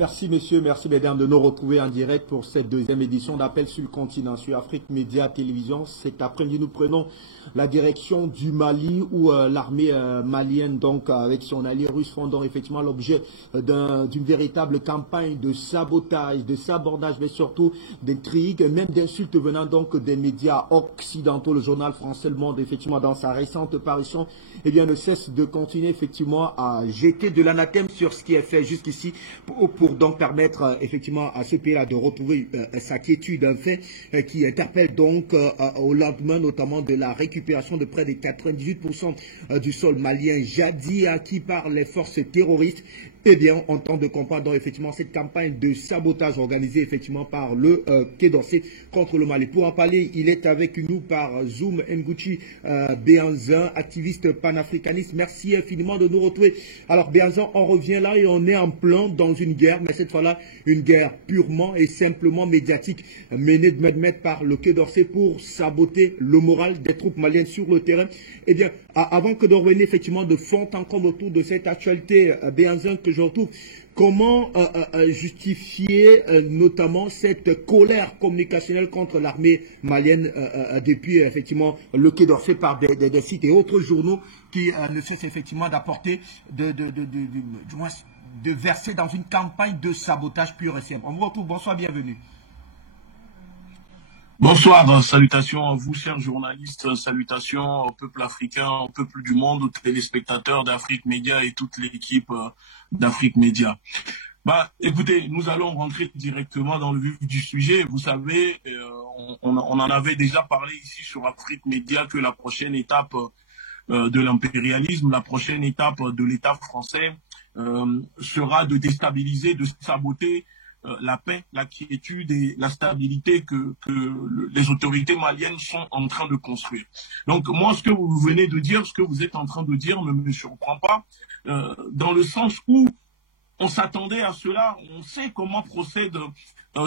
Merci messieurs, merci mesdames de nous retrouver en direct pour cette deuxième édition d'Appel sur le continent sur Afrique Média Télévision. Cet après-midi, nous prenons la direction du Mali où l'armée malienne, donc avec son allié russe, font donc effectivement l'objet d'une véritable campagne de sabotage, de sabordage, mais surtout d'intrigues, même d'insultes venant donc des médias occidentaux. Le journal français Le Monde, effectivement, dans sa récente parution, eh bien, ne cesse de continuer effectivement à jeter de l'anathème sur ce qui est fait jusqu'ici pour donc permettre effectivement à ce pays-là de retrouver sa quiétude, un fait qui interpelle donc au lendemain notamment de la récupération de près de 98% du sol malien jadis acquis par les forces terroristes. Eh bien, on tente de comprendre donc, effectivement cette campagne de sabotage organisée effectivement par le Quai d'Orsay contre le Mali. Pour en parler, il est avec nous par Zoom Nguchi Béanzin, activiste panafricaniste. Merci infiniment de nous retrouver. Alors Béanzin, on revient là et on est en plein dans une guerre, mais cette fois-là, une guerre purement et simplement médiatique menée de maître par le Quai d'Orsay pour saboter le moral des troupes maliennes sur le terrain. Eh bien, avant que de revenir effectivement de fond en comble autour de cette actualité, Béanzin, que je retrouve, comment justifier notamment cette colère communicationnelle contre l'armée malienne depuis effectivement le Quai d'Orsay par des sites et autres journaux qui ne cessent effectivement d'apporter, du moins de verser dans une campagne de sabotage pur et simple. On vous retrouve, bonsoir, bienvenue. Bonsoir, salutations à vous, chers journalistes, salutations au peuple africain, au peuple du monde, aux téléspectateurs d'Afrique Média et toute l'équipe d'Afrique Média. Écoutez, nous allons rentrer directement dans le vif du sujet. Vous savez, on en avait déjà parlé ici sur Afrique Média que la prochaine étape de l'impérialisme, la prochaine étape de l'État français sera de déstabiliser, de saboter la paix, la quiétude et la stabilité que les autorités maliennes sont en train de construire. Donc moi, ce que vous venez de dire, ce que vous êtes en train de dire ne me surprend pas, dans le sens où on s'attendait à cela. On sait comment procède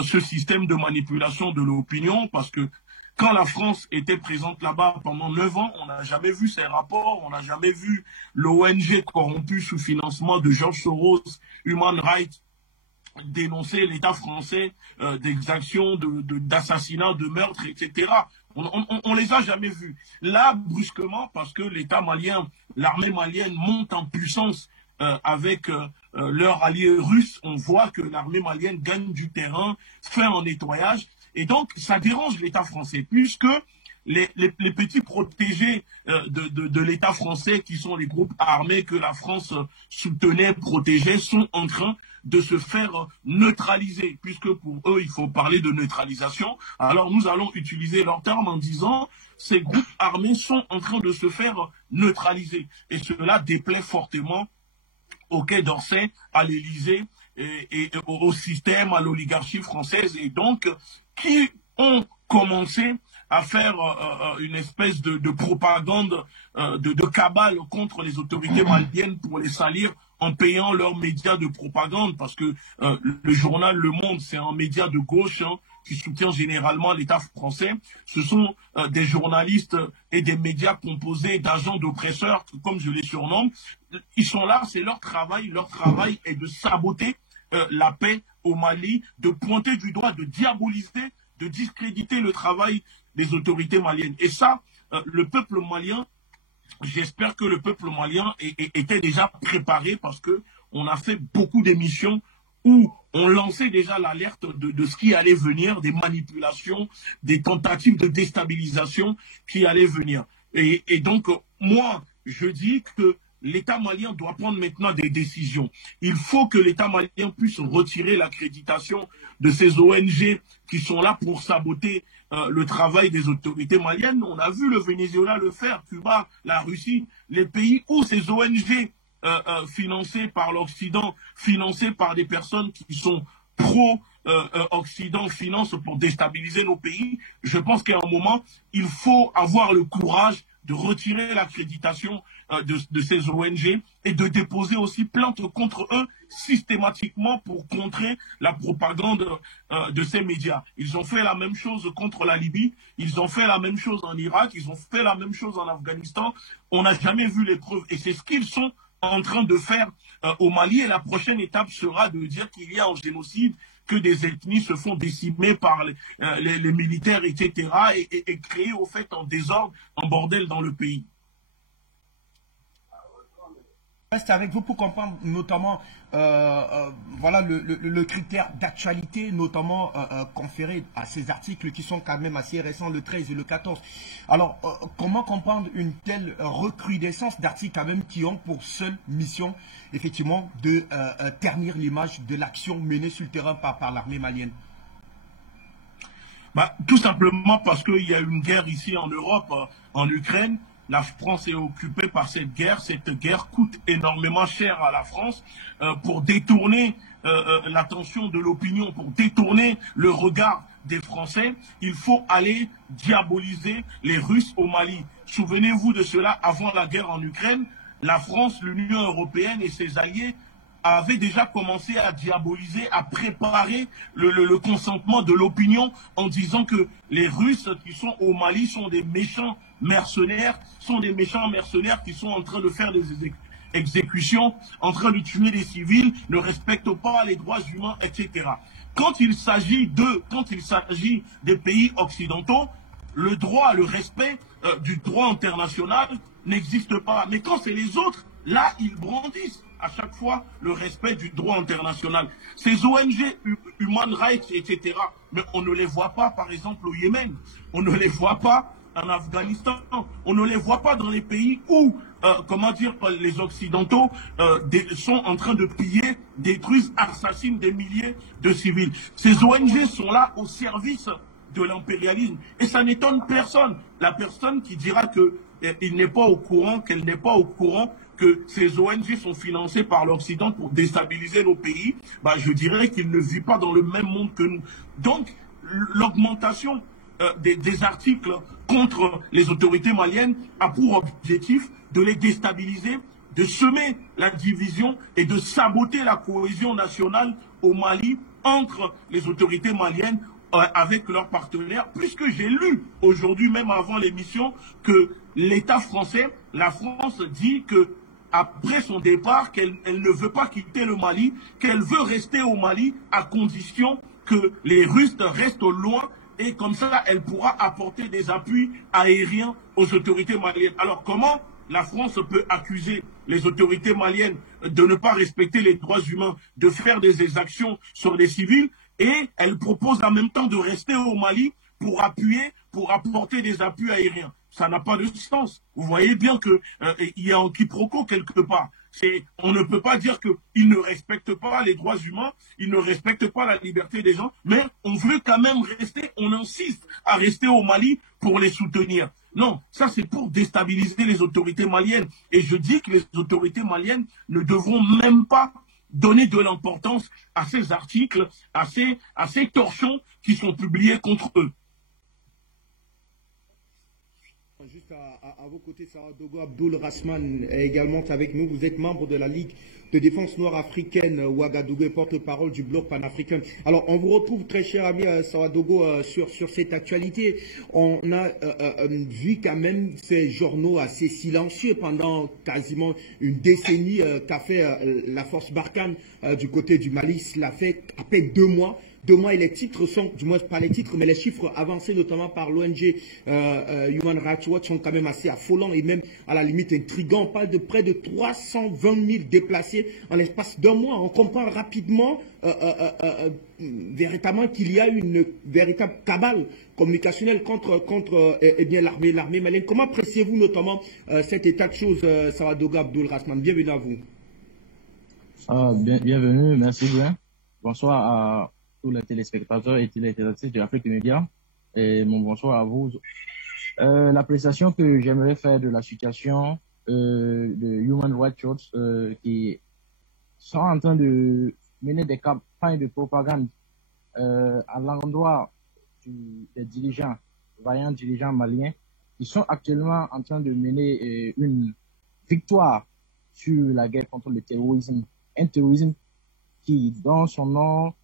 ce système de manipulation de l'opinion, parce que quand la France était présente là-bas pendant 9 ans, on n'a jamais vu ces rapports, on n'a jamais vu l'ONG corrompue sous financement de George Soros, Human Rights, dénoncer l'État français d'exactions, d'assassinats, de meurtres, etc. On les a jamais vus. Là, brusquement, parce que l'État malien, l'armée malienne monte en puissance avec leur allié russe, on voit que l'armée malienne gagne du terrain, fait un nettoyage, et donc ça dérange l'État français, puisque les petits protégés de l'État français, qui sont les groupes armés que la France soutenait, protégeait, sont en train de se faire neutraliser, puisque pour eux, il faut parler de neutralisation. Alors nous allons utiliser leur terme en disant ces groupes armés sont en train de se faire neutraliser. Et cela déplaît fortement au Quai d'Orsay, à l'Élysée et au système, à l'oligarchie française, et donc qui ont commencé à faire une espèce de propagande, de cabale contre les autorités maliennes pour les salir en payant leurs médias de propagande, parce que le journal Le Monde, c'est un média de gauche qui soutient généralement l'État français. Ce sont des journalistes et des médias composés d'agents d'oppresseurs, comme je les surnomme. Ils sont là, c'est leur travail. Leur travail est de saboter la paix au Mali, de pointer du doigt, de diaboliser, de discréditer le travail des autorités maliennes. Et ça, le peuple malien, j'espère que le peuple malien était déjà préparé, parce que on a fait beaucoup d'émissions où on lançait déjà l'alerte de ce qui allait venir, des manipulations, des tentatives de déstabilisation qui allaient venir. Et donc, moi, je dis que l'État malien doit prendre maintenant des décisions. Il faut que l'État malien puisse retirer l'accréditation de ces ONG qui sont là pour saboter le travail des autorités maliennes. On a vu le Venezuela le faire, Cuba, la Russie, les pays où ces ONG financées par l'Occident, financées par des personnes qui sont pro-Occident, financent pour déstabiliser nos pays. Je pense qu'à un moment, il faut avoir le courage de retirer l'accréditation de ces ONG et de déposer aussi plainte contre eux systématiquement pour contrer la propagande de ces médias. Ils ont fait la même chose contre la Libye, ils ont fait la même chose en Irak, ils ont fait la même chose en Afghanistan. On n'a jamais vu les preuves, et c'est ce qu'ils sont en train de faire au Mali. Et la prochaine étape sera de dire qu'il y a un génocide, que des ethnies se font décimer par les militaires, etc. Et créer au fait un désordre, un bordel dans le pays. Reste avec vous pour comprendre notamment voilà, le critère d'actualité, notamment conféré à ces articles qui sont quand même assez récents, le 13 et le 14. Alors, comment comprendre une telle recrudescence d'articles quand même qui ont pour seule mission, effectivement, de ternir l'image de l'action menée sur le terrain par l'armée malienne? Bah, tout simplement parce qu'il y a une guerre ici en Europe, en Ukraine. La France est occupée par cette guerre. Cette guerre coûte énormément cher à la France pour détourner l'attention de l'opinion, pour détourner le regard des Français. Il faut aller diaboliser les Russes au Mali. Souvenez-vous de cela, avant la guerre en Ukraine, la France, l'Union européenne et ses alliés avaient déjà commencé à diaboliser, à préparer le consentement de l'opinion en disant que les Russes qui sont au Mali sont des méchants mercenaires, qui sont en train de faire des exécutions, en train de tuer des civils, ne respectent pas les droits humains, etc. Quand il s'agit des pays occidentaux, le droit, le respect du droit international n'existe pas. Mais quand c'est les autres, là, ils brandissent à chaque fois le respect du droit international. Ces ONG, Human Rights, etc., mais on ne les voit pas, par exemple, au Yémen. On ne les voit pas en Afghanistan. On ne les voit pas dans les pays où, les Occidentaux sont en train de piller, détruisent, assassinent des milliers de civils. Ces ONG sont là au service de l'impérialisme. Et ça n'étonne personne. La personne qui dira qu'il n'est pas au courant, qu'elle n'est pas au courant que ces ONG sont financées par l'Occident pour déstabiliser nos pays, bah, je dirais qu'il ne vit pas dans le même monde que nous. Donc, l'augmentation des articles contre les autorités maliennes a pour objectif de les déstabiliser, de semer la division et de saboter la cohésion nationale au Mali entre les autorités maliennes avec leurs partenaires, puisque j'ai lu aujourd'hui, même avant l'émission, que l'État français, la France, dit que après son départ, qu'elle ne veut pas quitter le Mali, qu'elle veut rester au Mali à condition que les Russes restent loin et comme ça, elle pourra apporter des appuis aériens aux autorités maliennes. Alors comment la France peut accuser les autorités maliennes de ne pas respecter les droits humains, de faire des exactions sur les civils, et elle propose en même temps de rester au Mali pour appuyer, pour apporter des appuis aériens? Ça n'a pas de sens. Vous voyez bien qu'il y a un quiproquo quelque part. On ne peut pas dire qu'ils ne respectent pas les droits humains, ils ne respectent pas la liberté des gens, mais on veut quand même rester, on insiste à rester au Mali pour les soutenir. Non, ça c'est pour déstabiliser les autorités maliennes. Et je dis que les autorités maliennes ne devront même pas donner de l'importance à ces articles, à ces torchons qui sont publiés contre eux. Juste à vos côtés, Saradogo Abdoul Rasman est également avec nous. Vous êtes membre de la Ligue de défense noire africaine Ouagadougou et porte-parole du bloc panafricain. Alors, on vous retrouve, très cher ami Saradogo, sur cette actualité. On a vu quand même ces journaux assez silencieux pendant quasiment une décennie qu'a fait la force Barkhane du côté du Mali. Cela fait à peine 2 mois. 2 mois et les titres sont, du moins pas les titres, mais les chiffres avancés notamment par l'ONG Human Rights Watch sont quand même assez affolants et même à la limite intrigants. On parle de près de 320 000 déplacés en l'espace d'1 mois. On comprend rapidement véritablement qu'il y a une véritable cabale communicationnelle contre l'armée malienne. Comment appréciez-vous notamment cet état de choses, Saradogo Abdoul Rasman? Bienvenue à vous. Bienvenue, merci bien. Bonsoir à tous les téléspectateurs et téléspectatrices de l'Afrique Média, et mon bonsoir à vous. L'appréciation que j'aimerais faire de la situation de Human Rights Watch qui sont en train de mener des campagnes de propagande à l'endroit des dirigeants, vaillants dirigeants maliens, qui sont actuellement en train de mener une victoire sur la guerre contre le terrorisme, un terrorisme qui, dans son nom,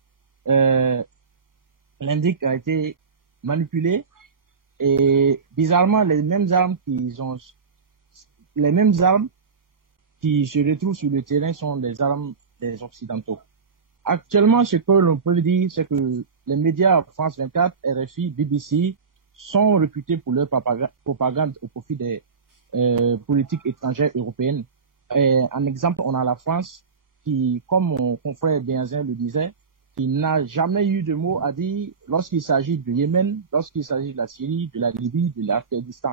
l'indique, a été manipulé, et bizarrement les mêmes armes qui se retrouvent sur le terrain sont des armes des Occidentaux. Actuellement, ce que l'on peut dire, c'est que les médias France 24, RFI, BBC sont réputés pour leur propagande au profit des politiques étrangères européennes. En exemple, on a la France qui, comme mon confrère Benzin le disait, qui n'a jamais eu de mots à dire lorsqu'il s'agit du Yémen, lorsqu'il s'agit de la Syrie, de la Libye, de l'Afghanistan.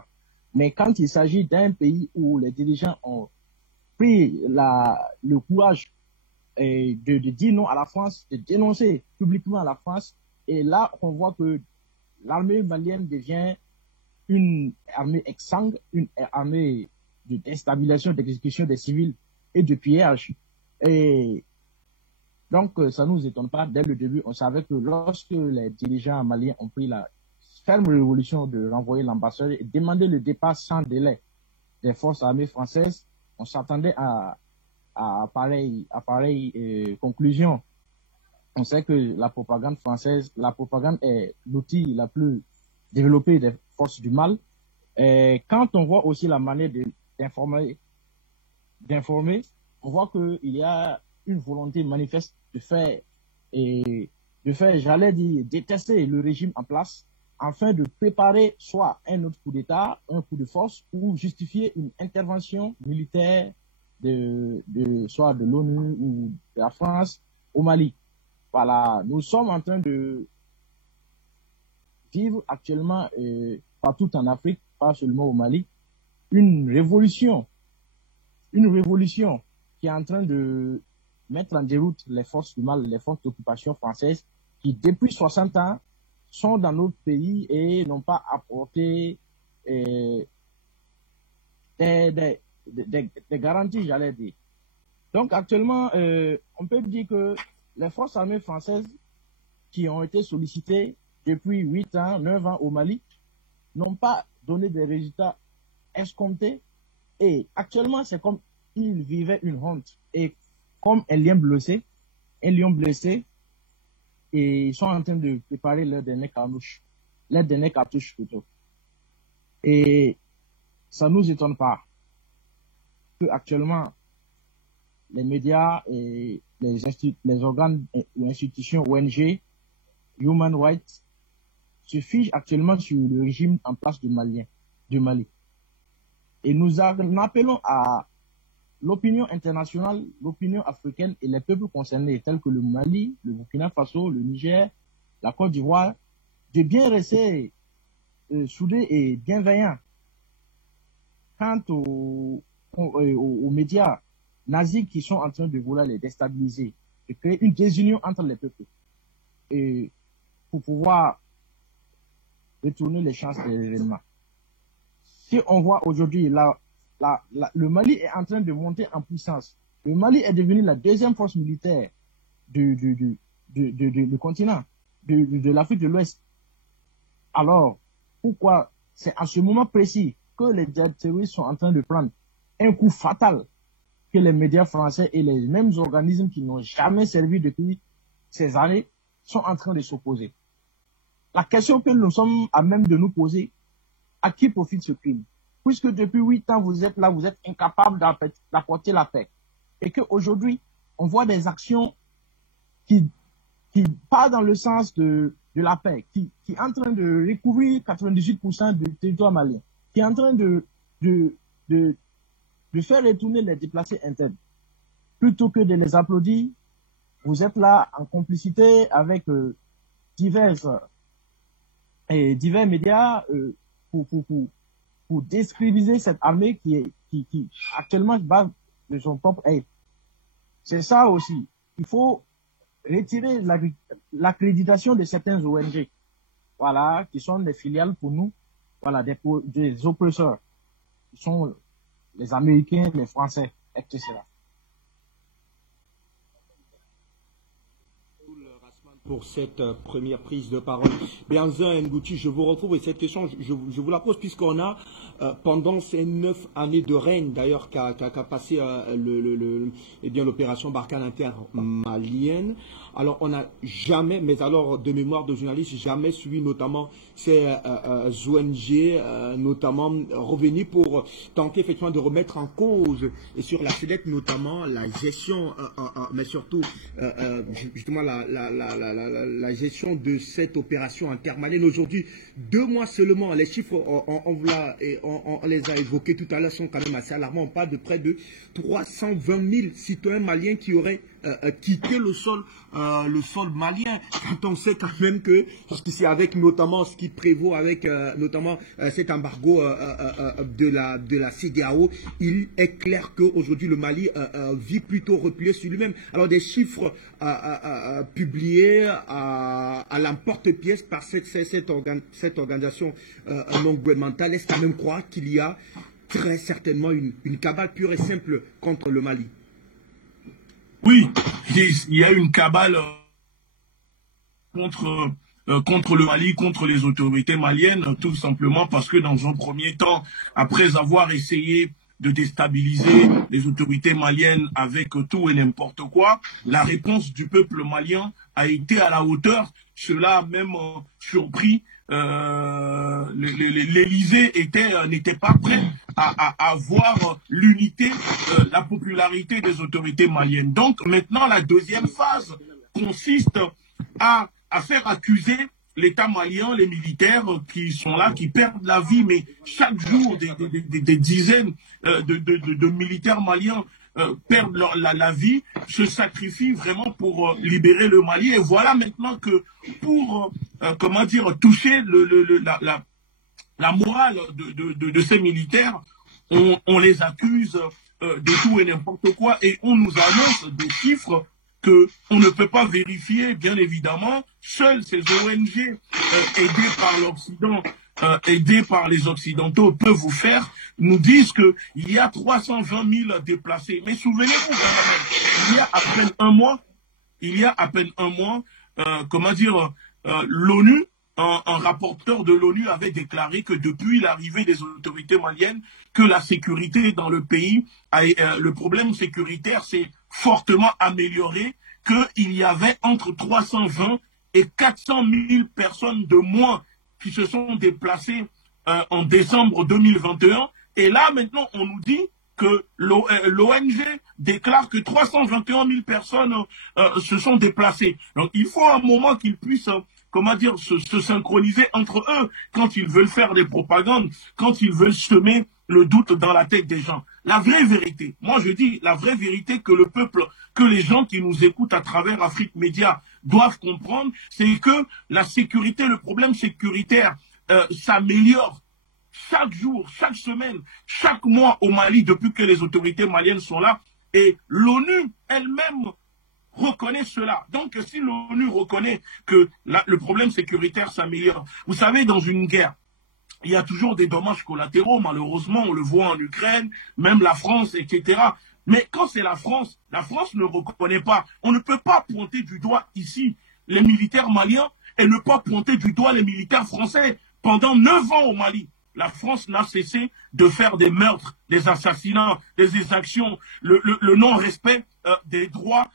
Mais quand il s'agit d'un pays où les dirigeants ont pris le courage de dire non à la France, de dénoncer publiquement la France, et là, on voit que l'armée malienne devient une armée exsangue, une armée de déstabilisation, d'exécution des civils et de pillage. Et donc, ça ne nous étonne pas. Dès le début, on savait que lorsque les dirigeants maliens ont pris la ferme résolution de renvoyer l'ambassadeur et demander le départ sans délai des forces armées françaises, on s'attendait à pareille conclusion. On sait que la propagande française, la propagande est l'outil la plus développé des forces du mal. Et quand on voit aussi la manière d'informer, on voit qu'il y a une volonté manifeste de faire, j'allais dire, détester le régime en place, afin de préparer soit un autre coup d'État, un coup de force, ou justifier une intervention militaire soit de l'ONU ou de la France au Mali. Voilà, nous sommes en train de vivre actuellement partout en Afrique, pas seulement au Mali, une révolution qui est en train de mettre en déroute les forces du mal, les forces d'occupation françaises, qui depuis 60 ans sont dans notre pays et n'ont pas apporté des garanties, j'allais dire. Donc actuellement, on peut dire que les forces armées françaises qui ont été sollicitées depuis 8 ans, 9 ans au Mali, n'ont pas donné des résultats escomptés. Et actuellement, c'est comme ils vivaient une honte. Et comme un lion blessé, et ils sont en train de préparer leur dernier cartouche plutôt. Et ça ne nous étonne pas que actuellement les médias et les organes ou institutions ONG, Human Rights, se figent actuellement sur le régime en place du Mali. Et nous appelons à l'opinion internationale, l'opinion africaine et les peuples concernés, tels que le Mali, le Burkina Faso, le Niger, la Côte d'Ivoire, de bien rester soudés et bienveillants quant aux médias nazis qui sont en train de vouloir les déstabiliser, de créer une désunion entre les peuples, et pour pouvoir retourner les chances des événements. Si on voit aujourd'hui, le Mali est en train de monter en puissance. Le Mali est devenu la deuxième force militaire du continent, de l'Afrique de l'Ouest. Alors, pourquoi c'est à ce moment précis que les terroristes sont en train de prendre un coup fatal que les médias français et les mêmes organismes qui n'ont jamais servi depuis ces années sont en train de s'opposer? La question que nous sommes à même de nous poser, à qui profite ce crime? Puisque depuis 8 ans, vous êtes là, vous êtes incapable d'apporter la paix. Et qu'aujourd'hui, on voit des actions qui partent dans le sens de la paix, qui est en train de recouvrir 98% du territoire malien, qui est en train de faire retourner les déplacés internes. Plutôt que de les applaudir, vous êtes là en complicité avec divers médias pour décrédibiliser cette armée qui actuellement bat de son propre aide. C'est ça aussi. Il faut retirer l'accréditation de certains ONG, voilà, qui sont des filiales pour nous, voilà, des oppresseurs, qui sont les Américains, les Français, etc. pour cette première prise de parole. Béanzin Ngouti, je vous retrouve et cette question, je vous la pose puisqu'on a, pendant ces 9 années de règne, d'ailleurs, qu'a passé l'opération Barkhane inter-malienne, alors on n'a jamais, mais alors de mémoire de journaliste, jamais suivi notamment ces ONG, notamment revenus pour tenter effectivement de remettre en cause, et sur la SEDEC notamment, la gestion, mais surtout justement la gestion de cette opération intermalienne. Aujourd'hui, 2 mois seulement, les chiffres, on les a évoqués tout à l'heure, sont quand même assez alarmants. On parle de près de 320 000 citoyens maliens qui auraient quitté le sol malien. Quand on sait quand même que, jusqu'ici, avec notamment ce qui prévaut avec notamment cet embargo de la CEDEAO, il est clair qu'aujourd'hui le Mali vit plutôt replié sur lui-même. Alors des chiffres publiés à l'emporte-pièce par cette organisation non gouvernementale laisse quand même croire qu'il y a très certainement une cabale pure et simple contre le Mali. Oui, il y a une cabale contre le Mali, contre les autorités maliennes, tout simplement parce que dans un premier temps, après avoir essayé de déstabiliser les autorités maliennes avec tout et n'importe quoi, la réponse du peuple malien a été à la hauteur. Cela a même surpris l'Élysée n'était pas prêt à voir l'unité, la popularité des autorités maliennes. Donc maintenant, la deuxième phase consiste à faire accuser l'État malien, les militaires qui sont là, qui perdent la vie, mais chaque jour, des dizaines de militaires maliens perdent la vie, se sacrifient vraiment pour libérer le Mali. Et voilà maintenant que pour, toucher la morale de ces militaires, on les accuse de tout et n'importe quoi et on nous annonce des chiffres qu'on ne peut pas vérifier, bien évidemment. Seules ces ONG aidées par l'Occident, aidées par les Occidentaux, peuvent vous faire, nous disent qu'il y a 320 000 déplacés. Mais souvenez-vous, il y a à peine un mois, l'ONU, un rapporteur de l'ONU avait déclaré que depuis l'arrivée des autorités maliennes, que la sécurité dans le pays, le problème sécuritaire s'est fortement amélioré, qu'il y avait entre 320 et 400 000 personnes de moins qui se sont déplacées en décembre 2021. Et là, maintenant, on nous dit que l'ONG déclare que 321 000 personnes se sont déplacées. Donc, il faut un moment qu'ils puissent se synchroniser entre eux quand ils veulent faire des propagandes, quand ils veulent semer le doute dans la tête des gens. La vraie vérité, moi je dis la vraie vérité que le peuple, que les gens qui nous écoutent à travers Afrique Média doivent comprendre, c'est que la sécurité, le problème sécuritaire s'améliore chaque jour, chaque semaine, chaque mois au Mali depuis que les autorités maliennes sont là. Et l'ONU elle-même reconnaît cela. Donc si l'ONU reconnaît que le problème sécuritaire s'améliore, vous savez, dans une guerre, il y a toujours des dommages collatéraux, malheureusement, on le voit en Ukraine, même la France, etc. Mais quand c'est la France ne reconnaît pas. On ne peut pas pointer du doigt ici les militaires maliens et ne pas pointer du doigt les militaires français. Pendant 9 ans au Mali, la France n'a cessé de faire des meurtres, des assassinats, des exactions, le non-respect des droits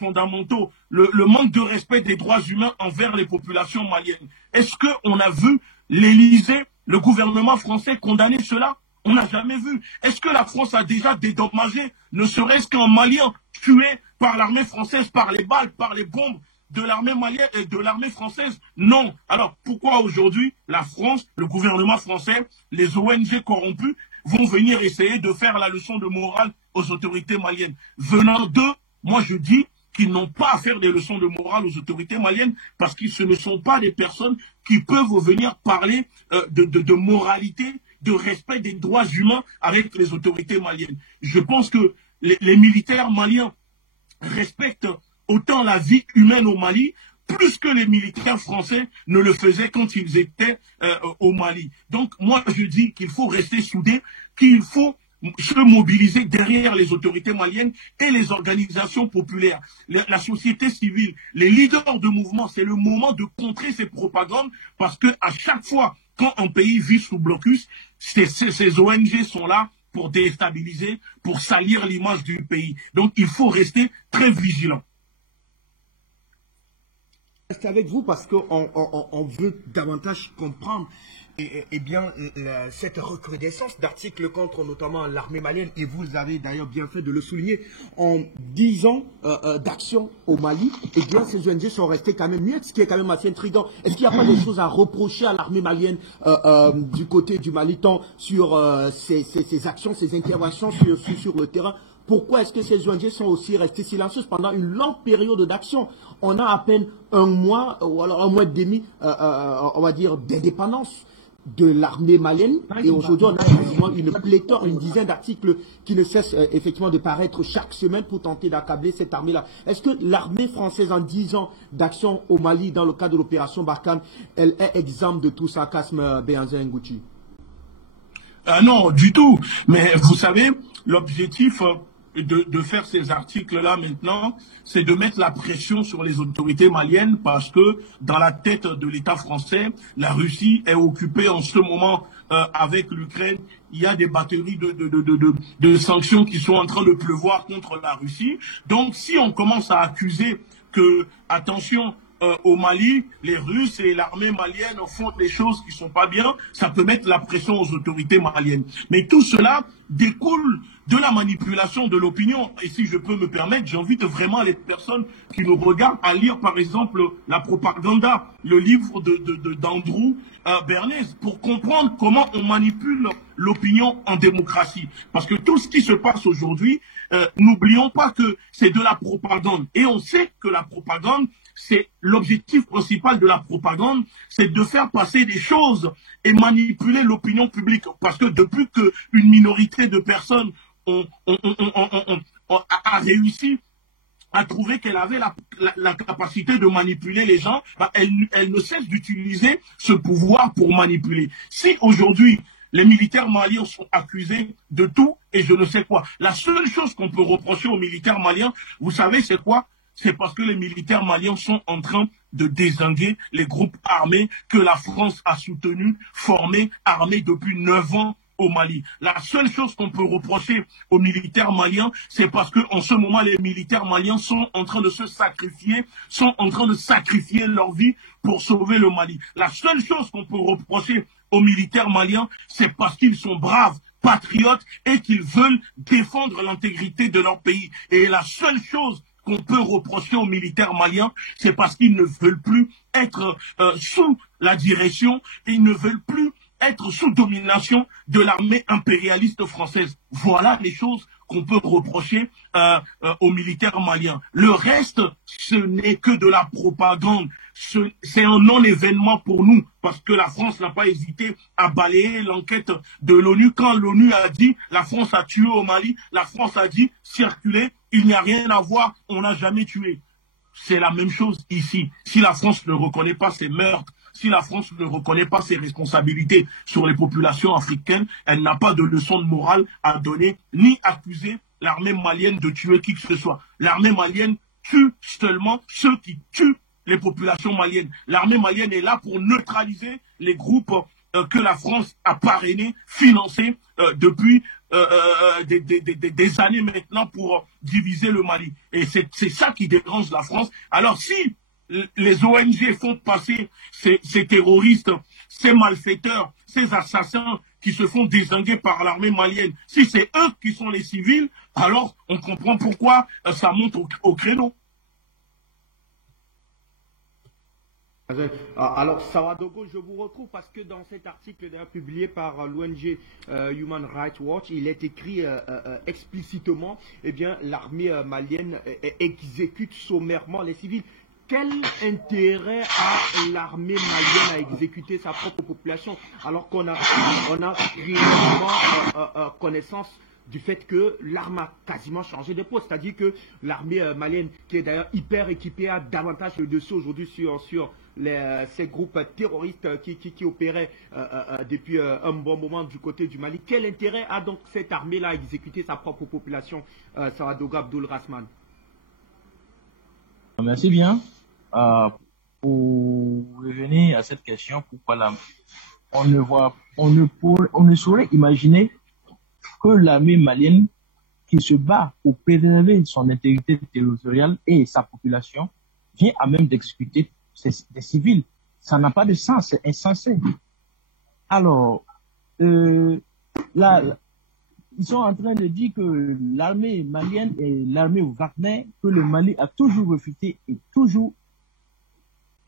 fondamentaux, le manque de respect des droits humains envers les populations maliennes. Est-ce qu'on a vu l'Élysée, le gouvernement français condamner cela? On n'a jamais vu. Est-ce que la France a déjà dédommagé, ne serait-ce qu'un Malien tué par l'armée française, par les balles, par les bombes de l'armée malienne et de l'armée française? Non. Alors pourquoi aujourd'hui la France, le gouvernement français, les ONG corrompues vont venir essayer de faire la leçon de morale aux autorités maliennes? Venant d'eux, moi je dis qu'ils n'ont pas à faire des leçons de morale aux autorités maliennes parce qu'ils ne sont pas des personnes qui peuvent venir parler de moralité, de respect des droits humains avec les autorités maliennes. Je pense que les militaires maliens respectent autant la vie humaine au Mali, plus que les militaires français ne le faisaient quand ils étaient au Mali. Donc moi je dis qu'il faut rester soudés, qu'il faut se mobiliser derrière les autorités maliennes et les organisations populaires, la société civile, les leaders de mouvement. C'est le moment de contrer ces propagandes parce que à chaque fois quand un pays vit sous blocus, ces ONG sont là pour déstabiliser, pour salir l'image du pays. Donc il faut rester très vigilant. Rester avec vous parce qu'on veut davantage comprendre cette recrudescence d'articles contre notamment l'armée malienne, et vous avez d'ailleurs bien fait de le souligner. En 10 ans d'action au Mali, eh bien ces ONG sont restées quand même muettes, ce qui est quand même assez intriguant. Est-ce qu'il n'y a pas des choses à reprocher à l'armée malienne du côté du Mali, tant sur ses actions, ses interventions sur le terrain? Pourquoi est-ce que ces ONG sont aussi restées silencieuses pendant une longue période d'action? On a à peine un mois, ou alors un mois et demi, on va dire, d'indépendance de l'armée malienne. Et aujourd'hui, on a quasiment une pléthore, une dizaine d'articles qui ne cessent effectivement de paraître chaque semaine pour tenter d'accabler cette armée-là. Est-ce que l'armée française, en 10 ans d'action au Mali, dans le cadre de l'opération Barkhane, elle est exempte de tout sarcasme, Béhanzin Ngouti? Non, du tout. Mais vous savez, l'objectif de faire ces articles-là maintenant, c'est de mettre la pression sur les autorités maliennes parce que dans la tête de l'État français, la Russie est occupée en ce moment avec l'Ukraine. Il y a des batteries de sanctions qui sont en train de pleuvoir contre la Russie. Donc si on commence à accuser que, attention, au Mali, les Russes et l'armée malienne font des choses qui sont pas bien, ça peut mettre la pression aux autorités maliennes. Mais tout cela découle de la manipulation de l'opinion. Et si je peux me permettre, j'invite vraiment les personnes qui nous regardent à lire par exemple La Propaganda, le livre d'Andrew Bernays, pour comprendre comment on manipule l'opinion en démocratie. Parce que tout ce qui se passe aujourd'hui, n'oublions pas que c'est de la propagande. Et on sait que la propagande, c'est l'objectif principal de la propagande, c'est de faire passer des choses et manipuler l'opinion publique. Parce que depuis qu'une minorité de personnes a réussi à trouver qu'elle avait la capacité de manipuler les gens, bah, elle ne cesse d'utiliser ce pouvoir pour manipuler. Si aujourd'hui, les militaires maliens sont accusés de tout et je ne sais quoi, la seule chose qu'on peut reprocher aux militaires maliens, vous savez c'est quoi? C'est parce que les militaires maliens sont en train de dézinguer les groupes armés que la France a soutenus, formés, armés depuis 9 ans au Mali. La seule chose qu'on peut reprocher aux militaires maliens, c'est parce que en ce moment, les militaires maliens sont en train de se sacrifier, sont en train de sacrifier leur vie pour sauver le Mali. La seule chose qu'on peut reprocher aux militaires maliens, c'est parce qu'ils sont braves, patriotes et qu'ils veulent défendre l'intégrité de leur pays. Et la seule chose qu'on peut reprocher aux militaires maliens, c'est parce qu'ils ne veulent plus être sous la direction, ils ne veulent plus être sous domination de l'armée impérialiste française. Voilà les choses qu'on peut reprocher aux militaires maliens. Le reste, ce n'est que de la propagande. C'est un non-événement pour nous, parce que la France n'a pas hésité à balayer l'enquête de l'ONU. Quand l'ONU a dit « la France a tué au Mali », la France a dit « circulez, il n'y a rien à voir, on n'a jamais tué ». C'est la même chose ici. Si la France ne reconnaît pas ces meurtres, si la France ne reconnaît pas ses responsabilités sur les populations africaines, elle n'a pas de leçon de morale à donner, ni accuser l'armée malienne de tuer qui que ce soit. L'armée malienne tue seulement ceux qui tuent les populations maliennes. L'armée malienne est là pour neutraliser les groupes que la France a parrainés, financés depuis des années maintenant pour diviser le Mali. Et c'est ça qui dérange la France. Alors si les ONG font passer ces terroristes, ces malfaiteurs, ces assassins qui se font dézinguer par l'armée malienne, si c'est eux qui sont les civils, alors on comprend pourquoi ça monte au créneau. Alors, Sawadogo, je vous retrouve parce que dans cet article publié par l'ONG Human Rights Watch, il est écrit explicitement, eh bien, l'armée malienne exécute sommairement les civils. Quel intérêt a l'armée malienne à exécuter sa propre population alors qu'on a réellement connaissance du fait que l'arme a quasiment changé de poste. C'est-à-dire que l'armée malienne, qui est d'ailleurs hyper équipée, a davantage le dessus aujourd'hui sur ces groupes terroristes qui opéraient depuis un bon moment du côté du Mali. Quel intérêt a donc cette armée-là à exécuter sa propre population, Sawadogo Abdoul Rasman? Merci bien. Pour revenir à cette question, pourquoi on ne saurait imaginer que l'armée malienne qui se bat pour préserver son intégrité territoriale et sa population vient à même d'exécuter des civils. Ça n'a pas de sens, c'est insensé. Alors, là, ils sont en train de dire que l'armée malienne et l'armée Wagner, que le Mali a toujours refusé et toujours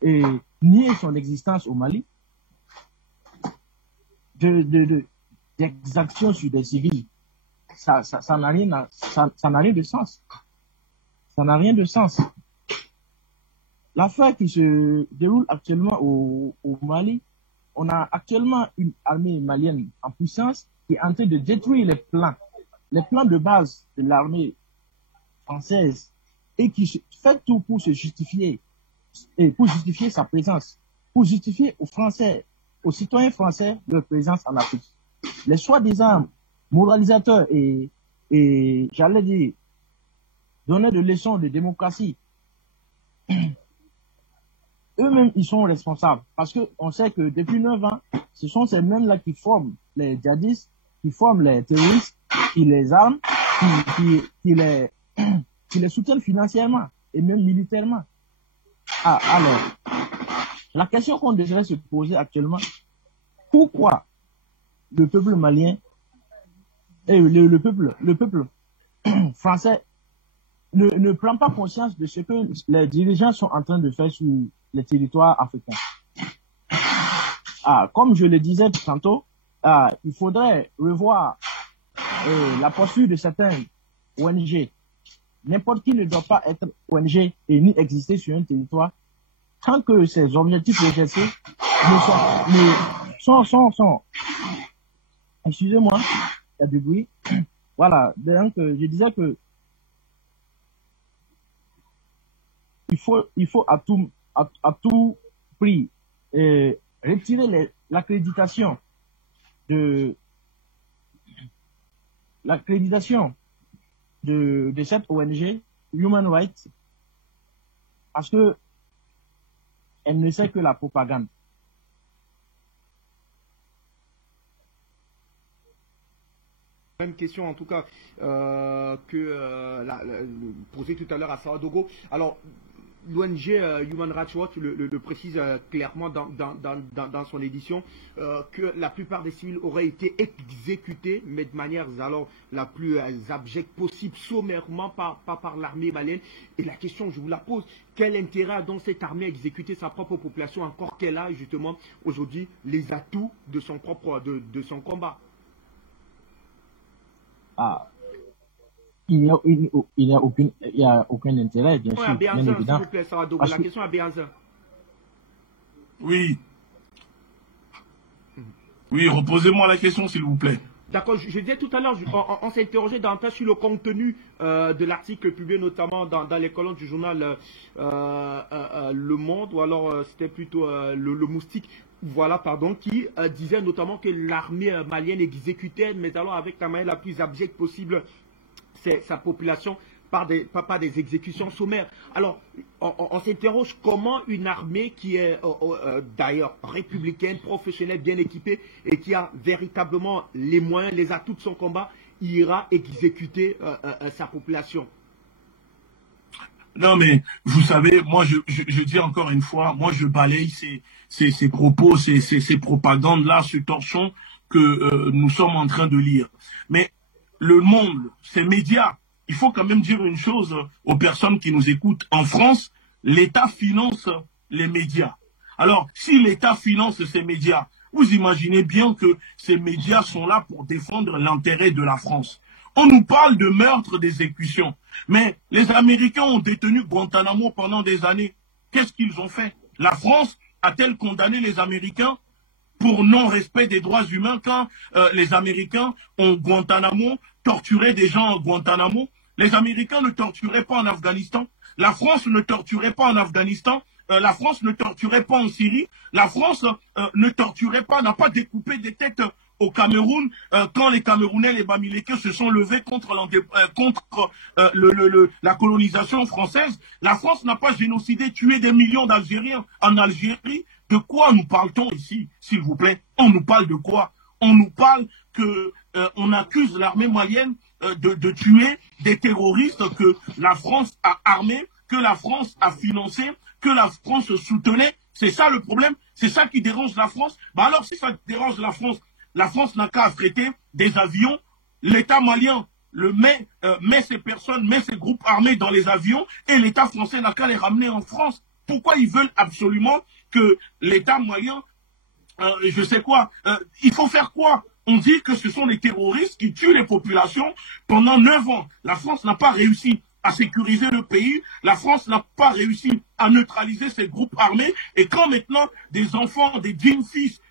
nié son existence au Mali, d'exactions sur des civils. Ça n'a rien de sens. Ça n'a rien de sens. L'affaire qui se déroule actuellement au Mali, on a actuellement une armée malienne en puissance qui est en train de détruire les plans de base de l'armée française et qui fait tout pour se justifier, et pour justifier sa présence, pour justifier aux Français, aux citoyens français leur présence en Afrique. Les soi-disant moralisateurs et j'allais dire, donneurs de leçons de démocratie, eux-mêmes, ils sont responsables. Parce qu'on sait que depuis 9 ans, ce sont ces mêmes-là qui forment les djihadistes, qui forment les terroristes, qui les arment, qui les soutiennent financièrement et même militairement. Alors, la question qu'on devrait se poser actuellement, pourquoi le peuple malien et le peuple français ne prend pas conscience de ce que les dirigeants sont en train de faire sur les territoires africains. Comme je le disais tantôt, il faudrait revoir la posture de certains ONG. N'importe qui ne doit pas être ONG et ni exister sur un territoire tant que ces objectifs recherchés sont excusez-moi, il y a du bruit. Voilà, donc je disais que il faut à tout prix retirer l'accréditation de cette ONG Human Rights, parce que elle ne sait que la propagande. Même question en tout cas posée tout à l'heure à Sawadogo. Alors, l'ONG Human Rights Watch le précise clairement dans son édition que la plupart des civils auraient été exécutés, mais de manière alors la plus abjecte possible, sommairement par l'armée malienne. Et la question, je vous la pose, quel intérêt a donc cette armée à exécuter sa propre population, encore qu'elle a justement aujourd'hui les atouts de son combat? Il n'y a aucun intérêt, bien sûr, bien évidemment. S'il vous plaît, Sawadogo, la question à Béanzin. Oui, reposez-moi la question, s'il vous plaît. D'accord, je disais tout à l'heure, on s'est interrogé davantage sur le contenu de l'article publié notamment dans les colonnes du journal Le Monde, ou alors c'était plutôt le Moustique, voilà, pardon, qui disait notamment que l'armée malienne exécutait, mais alors avec la manière la plus abjecte possible, sa population par des exécutions sommaires. Alors, on s'interroge comment une armée qui est d'ailleurs républicaine, professionnelle, bien équipée et qui a véritablement les moyens, les atouts de son combat, ira exécuter sa population. Non, mais vous savez, moi je dis encore une fois, moi je balaye ces propos, ces propagandes-là, ce torchon que nous sommes en train de lire. Mais le monde, ces médias, il faut quand même dire une chose aux personnes qui nous écoutent. En France, l'État finance les médias. Alors, si l'État finance ces médias, vous imaginez bien que ces médias sont là pour défendre l'intérêt de la France. On nous parle de meurtre, d'exécution. Mais les Américains ont détenu Guantanamo pendant des années. Qu'est-ce qu'ils ont fait? La France a-t-elle condamné les Américains pour non-respect des droits humains quand les Américains ont Guantanamo, torturé des gens en Guantanamo. Les Américains ne torturaient pas en Afghanistan. La France ne torturait pas en Afghanistan. La France ne torturait pas en Syrie. La France ne torturait pas, n'a pas découpé des têtes au Cameroun quand les Camerounais, les Bamileke se sont levés contre la colonisation française. La France n'a pas génocidé, tué des millions d'Algériens en Algérie. De quoi nous parle-t-on ici, s'il vous plaît? On nous parle de quoi? On nous parle que on accuse l'armée malienne de tuer des terroristes que la France a armés, que la France a financés, que la France soutenait. C'est ça le problème? C'est ça qui dérange la France? Bah alors si ça dérange la France n'a qu'à affréter des avions. L'État malien met ces personnes, met ces groupes armés dans les avions et l'État français n'a qu'à les ramener en France. Pourquoi ils veulent absolument que l'État malien, je sais quoi, il faut faire quoi? On dit que ce sont des terroristes qui tuent les populations pendant 9 ans. La France n'a pas réussi à sécuriser le pays. La France n'a pas réussi à neutraliser ces groupes armés. Et quand maintenant des enfants, des dignes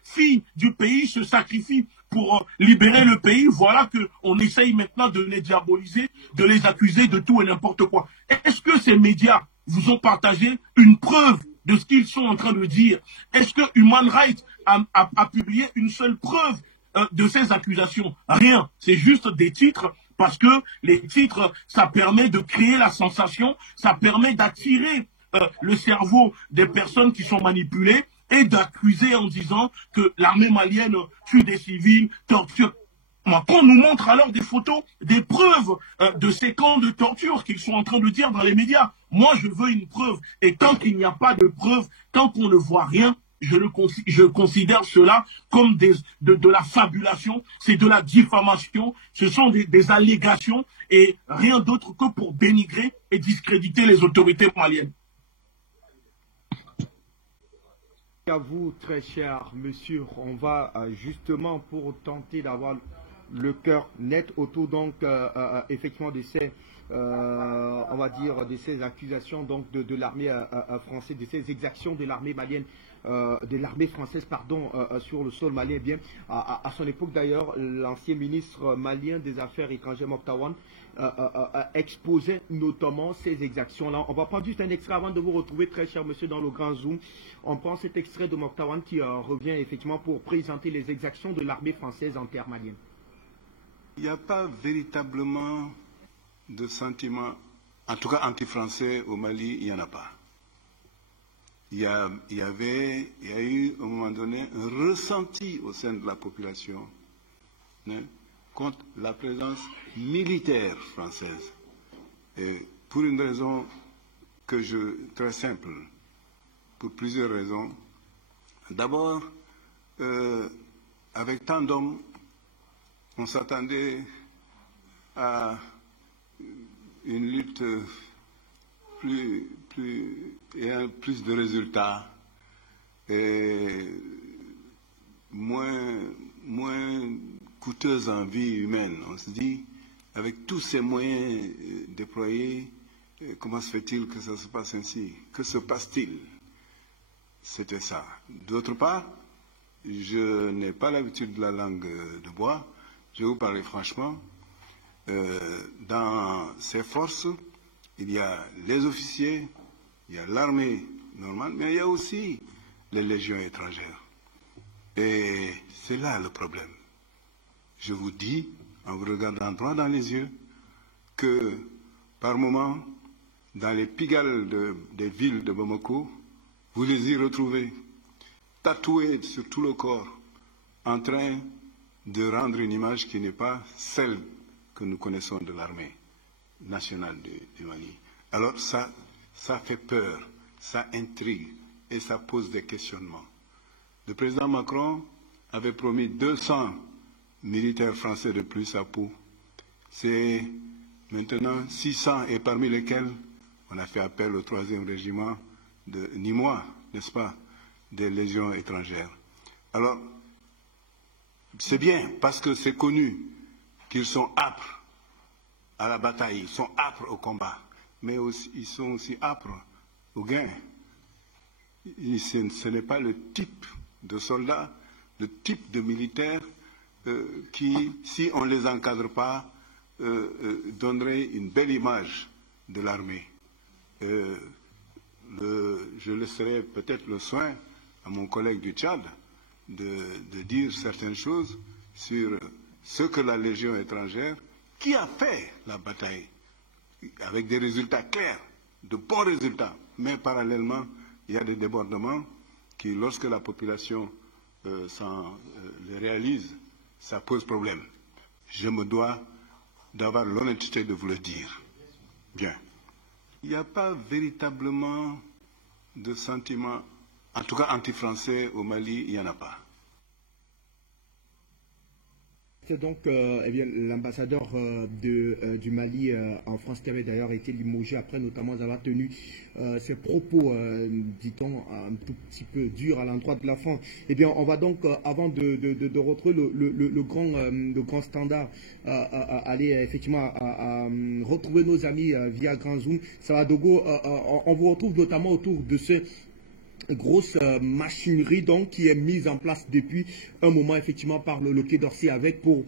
filles du pays se sacrifient pour libérer le pays, voilà qu'on essaye maintenant de les diaboliser, de les accuser de tout et n'importe quoi. Est-ce que ces médias vous ont partagé une preuve de ce qu'ils sont en train de dire? Est-ce que Human Rights a publié une seule preuve de ces accusations? Rien. C'est juste des titres, parce que les titres, ça permet de créer la sensation, ça permet d'attirer le cerveau des personnes qui sont manipulées et d'accuser en disant que l'armée malienne tue des civils, torture. Qu'on nous montre alors des photos, des preuves de ces camps de torture qu'ils sont en train de dire dans les médias. Moi, je veux une preuve. Et tant qu'il n'y a pas de preuve, tant qu'on ne voit rien, je considère cela comme de la fabulation, c'est de la diffamation, ce sont des allégations et rien d'autre que pour dénigrer et discréditer les autorités maliennes. À vous, très cher monsieur, on va justement pour tenter d'avoir le cœur net autour donc effectivement de ces on va dire de ces accusations donc de l'armée française, de ces exactions de l'armée malienne, de l'armée française pardon sur le sol malien. Bien à son époque d'ailleurs, l'ancien ministre malien des Affaires étrangères Moctar Wane exposait notamment ces exactions-là. On va prendre juste un extrait avant de vous retrouver, très cher monsieur, dans le grand zoom. On prend cet extrait de Moctar Wane qui revient effectivement pour présenter les exactions de l'armée française en terre malienne. Il n'y a pas véritablement de sentiment, en tout cas anti-français au Mali, il n'y en a pas. Il y a eu, à un moment donné, un ressenti au sein de la population contre la présence militaire française. Et pour une raison très simple, pour plusieurs raisons. D'abord, avec tant d'hommes, on s'attendait à une lutte plus de résultats et moins coûteuse en vie humaine. On se dit, avec tous ces moyens déployés, comment se fait-il que ça se passe ainsi? Que se passe-t-il? C'était ça. D'autre part, je n'ai pas l'habitude de la langue de bois. Je vais vous parler franchement. Dans ces forces, il y a les officiers, il y a l'armée normale, mais il y a aussi les légions étrangères. Et c'est là le problème. Je vous dis, en vous regardant droit dans les yeux, que par moments, dans les pigalle des villes de Bamako, vous les y retrouvez, tatoués sur tout le corps, en train de rendre une image qui n'est pas celle que nous connaissons de l'armée nationale du Mali. Alors ça fait peur, ça intrigue et ça pose des questionnements. Le président Macron avait promis 200 militaires français de plus à Pau. C'est maintenant 600 et parmi lesquels on a fait appel au 3e régiment de Nîmois, n'est-ce pas, des légions étrangères. Alors, c'est bien parce que c'est connu qu'ils sont âpres à la bataille, ils sont âpres au combat, mais aussi, ils sont aussi âpres au gain. Ce n'est pas le type de soldat le type de militaires qui, si on ne les encadre pas, donnerait une belle image de l'armée. Je laisserai peut-être le soin à mon collègue du Tchad de dire certaines choses sur ce que la Légion étrangère, qui a fait la bataille avec des résultats clairs, de bons résultats, mais parallèlement, il y a des débordements qui, lorsque la population les réalise, ça pose problème. Je me dois d'avoir l'honnêteté de vous le dire. Bien. Il n'y a pas véritablement de sentiment, en tout cas anti-français au Mali, il n'y en a pas. C'est donc eh bien, l'ambassadeur du Mali en France qui avait d'ailleurs été limogé après notamment avoir tenu ses propos, dit-on, un tout petit peu durs à l'endroit de la France. Eh bien, on va donc, avant de retrouver le grand standard, aller effectivement à retrouver nos amis via Grand Zoom. Savadogo, on vous retrouve notamment autour de ce grosse machinerie donc qui est mise en place depuis un moment effectivement par le Quai d'Orsay avec pour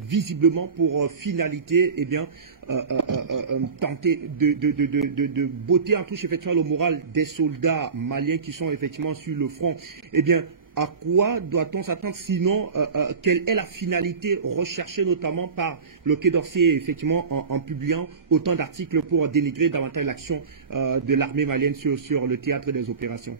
visiblement pour finalité eh bien tenter de botter en touche effectivement le moral des soldats maliens qui sont effectivement sur le front. Eh bien, à quoi doit-on s'attendre sinon quelle est la finalité recherchée notamment par le Quai d'Orsay effectivement en publiant autant d'articles pour dénigrer davantage l'action de l'armée malienne sur le théâtre des opérations?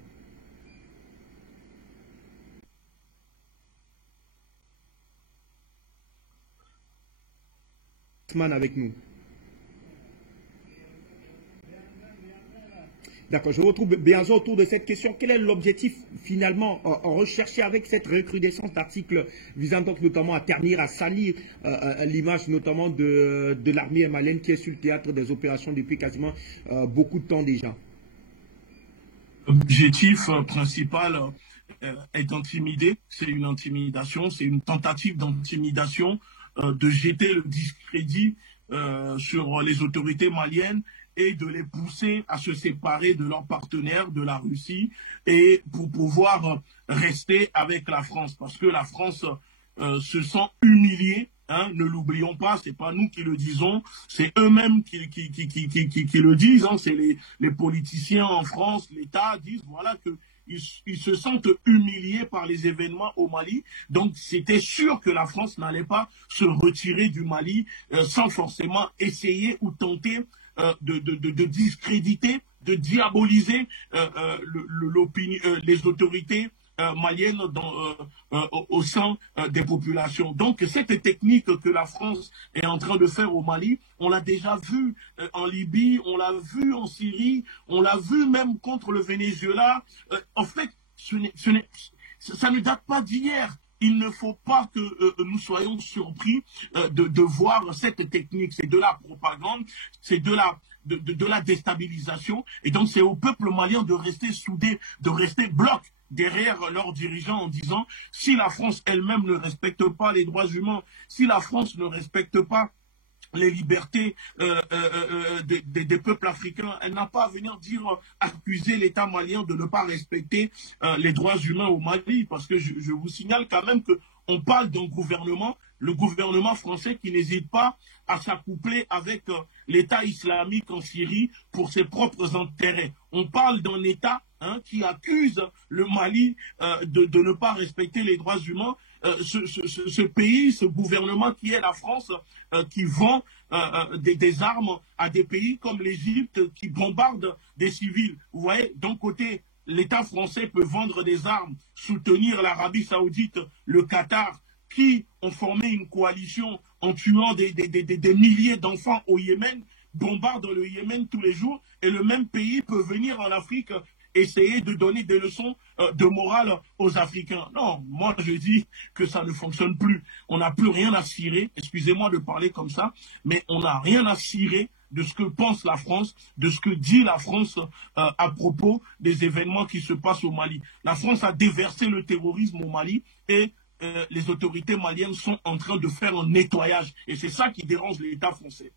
Avec nous. D'accord, je retrouve Béanzon autour de cette question. Quel est l'objectif finalement recherché avec cette recrudescence d'articles visant donc notamment à ternir, à salir l'image notamment de l'armée malienne qui est sur le théâtre des opérations depuis quasiment beaucoup de temps déjà? L'objectif principal est d'intimider, c'est une intimidation, c'est une tentative d'intimidation, de jeter le discrédit sur les autorités maliennes et de les pousser à se séparer de leurs partenaires, de la Russie, et pour pouvoir rester avec la France. Parce que la France se sent humiliée, hein, ne l'oublions pas, c'est pas nous qui le disons, c'est eux-mêmes qui le disent, hein, c'est les politiciens en France, l'État disent voilà que ils se sentent humiliés par les événements au Mali. Donc, c'était sûr que la France n'allait pas se retirer du Mali sans forcément essayer ou tenter de discréditer, de diaboliser les autorités maliennes au sein des populations. Donc, cette technique que la France est en train de faire au Mali, on l'a déjà vu en Libye, on l'a vu en Syrie, on l'a vu même contre le Venezuela. En fait, ça ne date pas d'hier. Il ne faut pas que nous soyons surpris de voir cette technique. C'est de la propagande, c'est de la déstabilisation. Et donc, c'est au peuple malien de rester soudé, de rester bloc derrière leurs dirigeants en disant si la France elle-même ne respecte pas les droits humains, si la France ne respecte pas les libertés des peuples africains, elle n'a pas à venir accuser l'État malien de ne pas respecter les droits humains au Mali, parce que je vous signale quand même qu'on parle d'un gouvernement, le gouvernement français qui n'hésite pas à s'accoupler avec l'État islamique en Syrie pour ses propres intérêts. On parle d'un État qui accuse le Mali de ne pas respecter les droits humains. Ce pays, ce gouvernement qui est la France, qui vend des armes à des pays comme l'Égypte, qui bombardent des civils. Vous voyez, d'un côté, l'État français peut vendre des armes, soutenir l'Arabie Saoudite, le Qatar, qui ont formé une coalition en tuant des milliers d'enfants au Yémen, bombardent le Yémen tous les jours, et le même pays peut venir en Afrique essayer de donner des leçons de morale aux Africains. Non, moi je dis que ça ne fonctionne plus. On n'a plus rien à cirer, excusez-moi de parler comme ça, mais on n'a rien à cirer de ce que pense la France, de ce que dit la France à propos des événements qui se passent au Mali. La France a déversé le terrorisme au Mali et les autorités maliennes sont en train de faire un nettoyage. Et c'est ça qui dérange l'État français.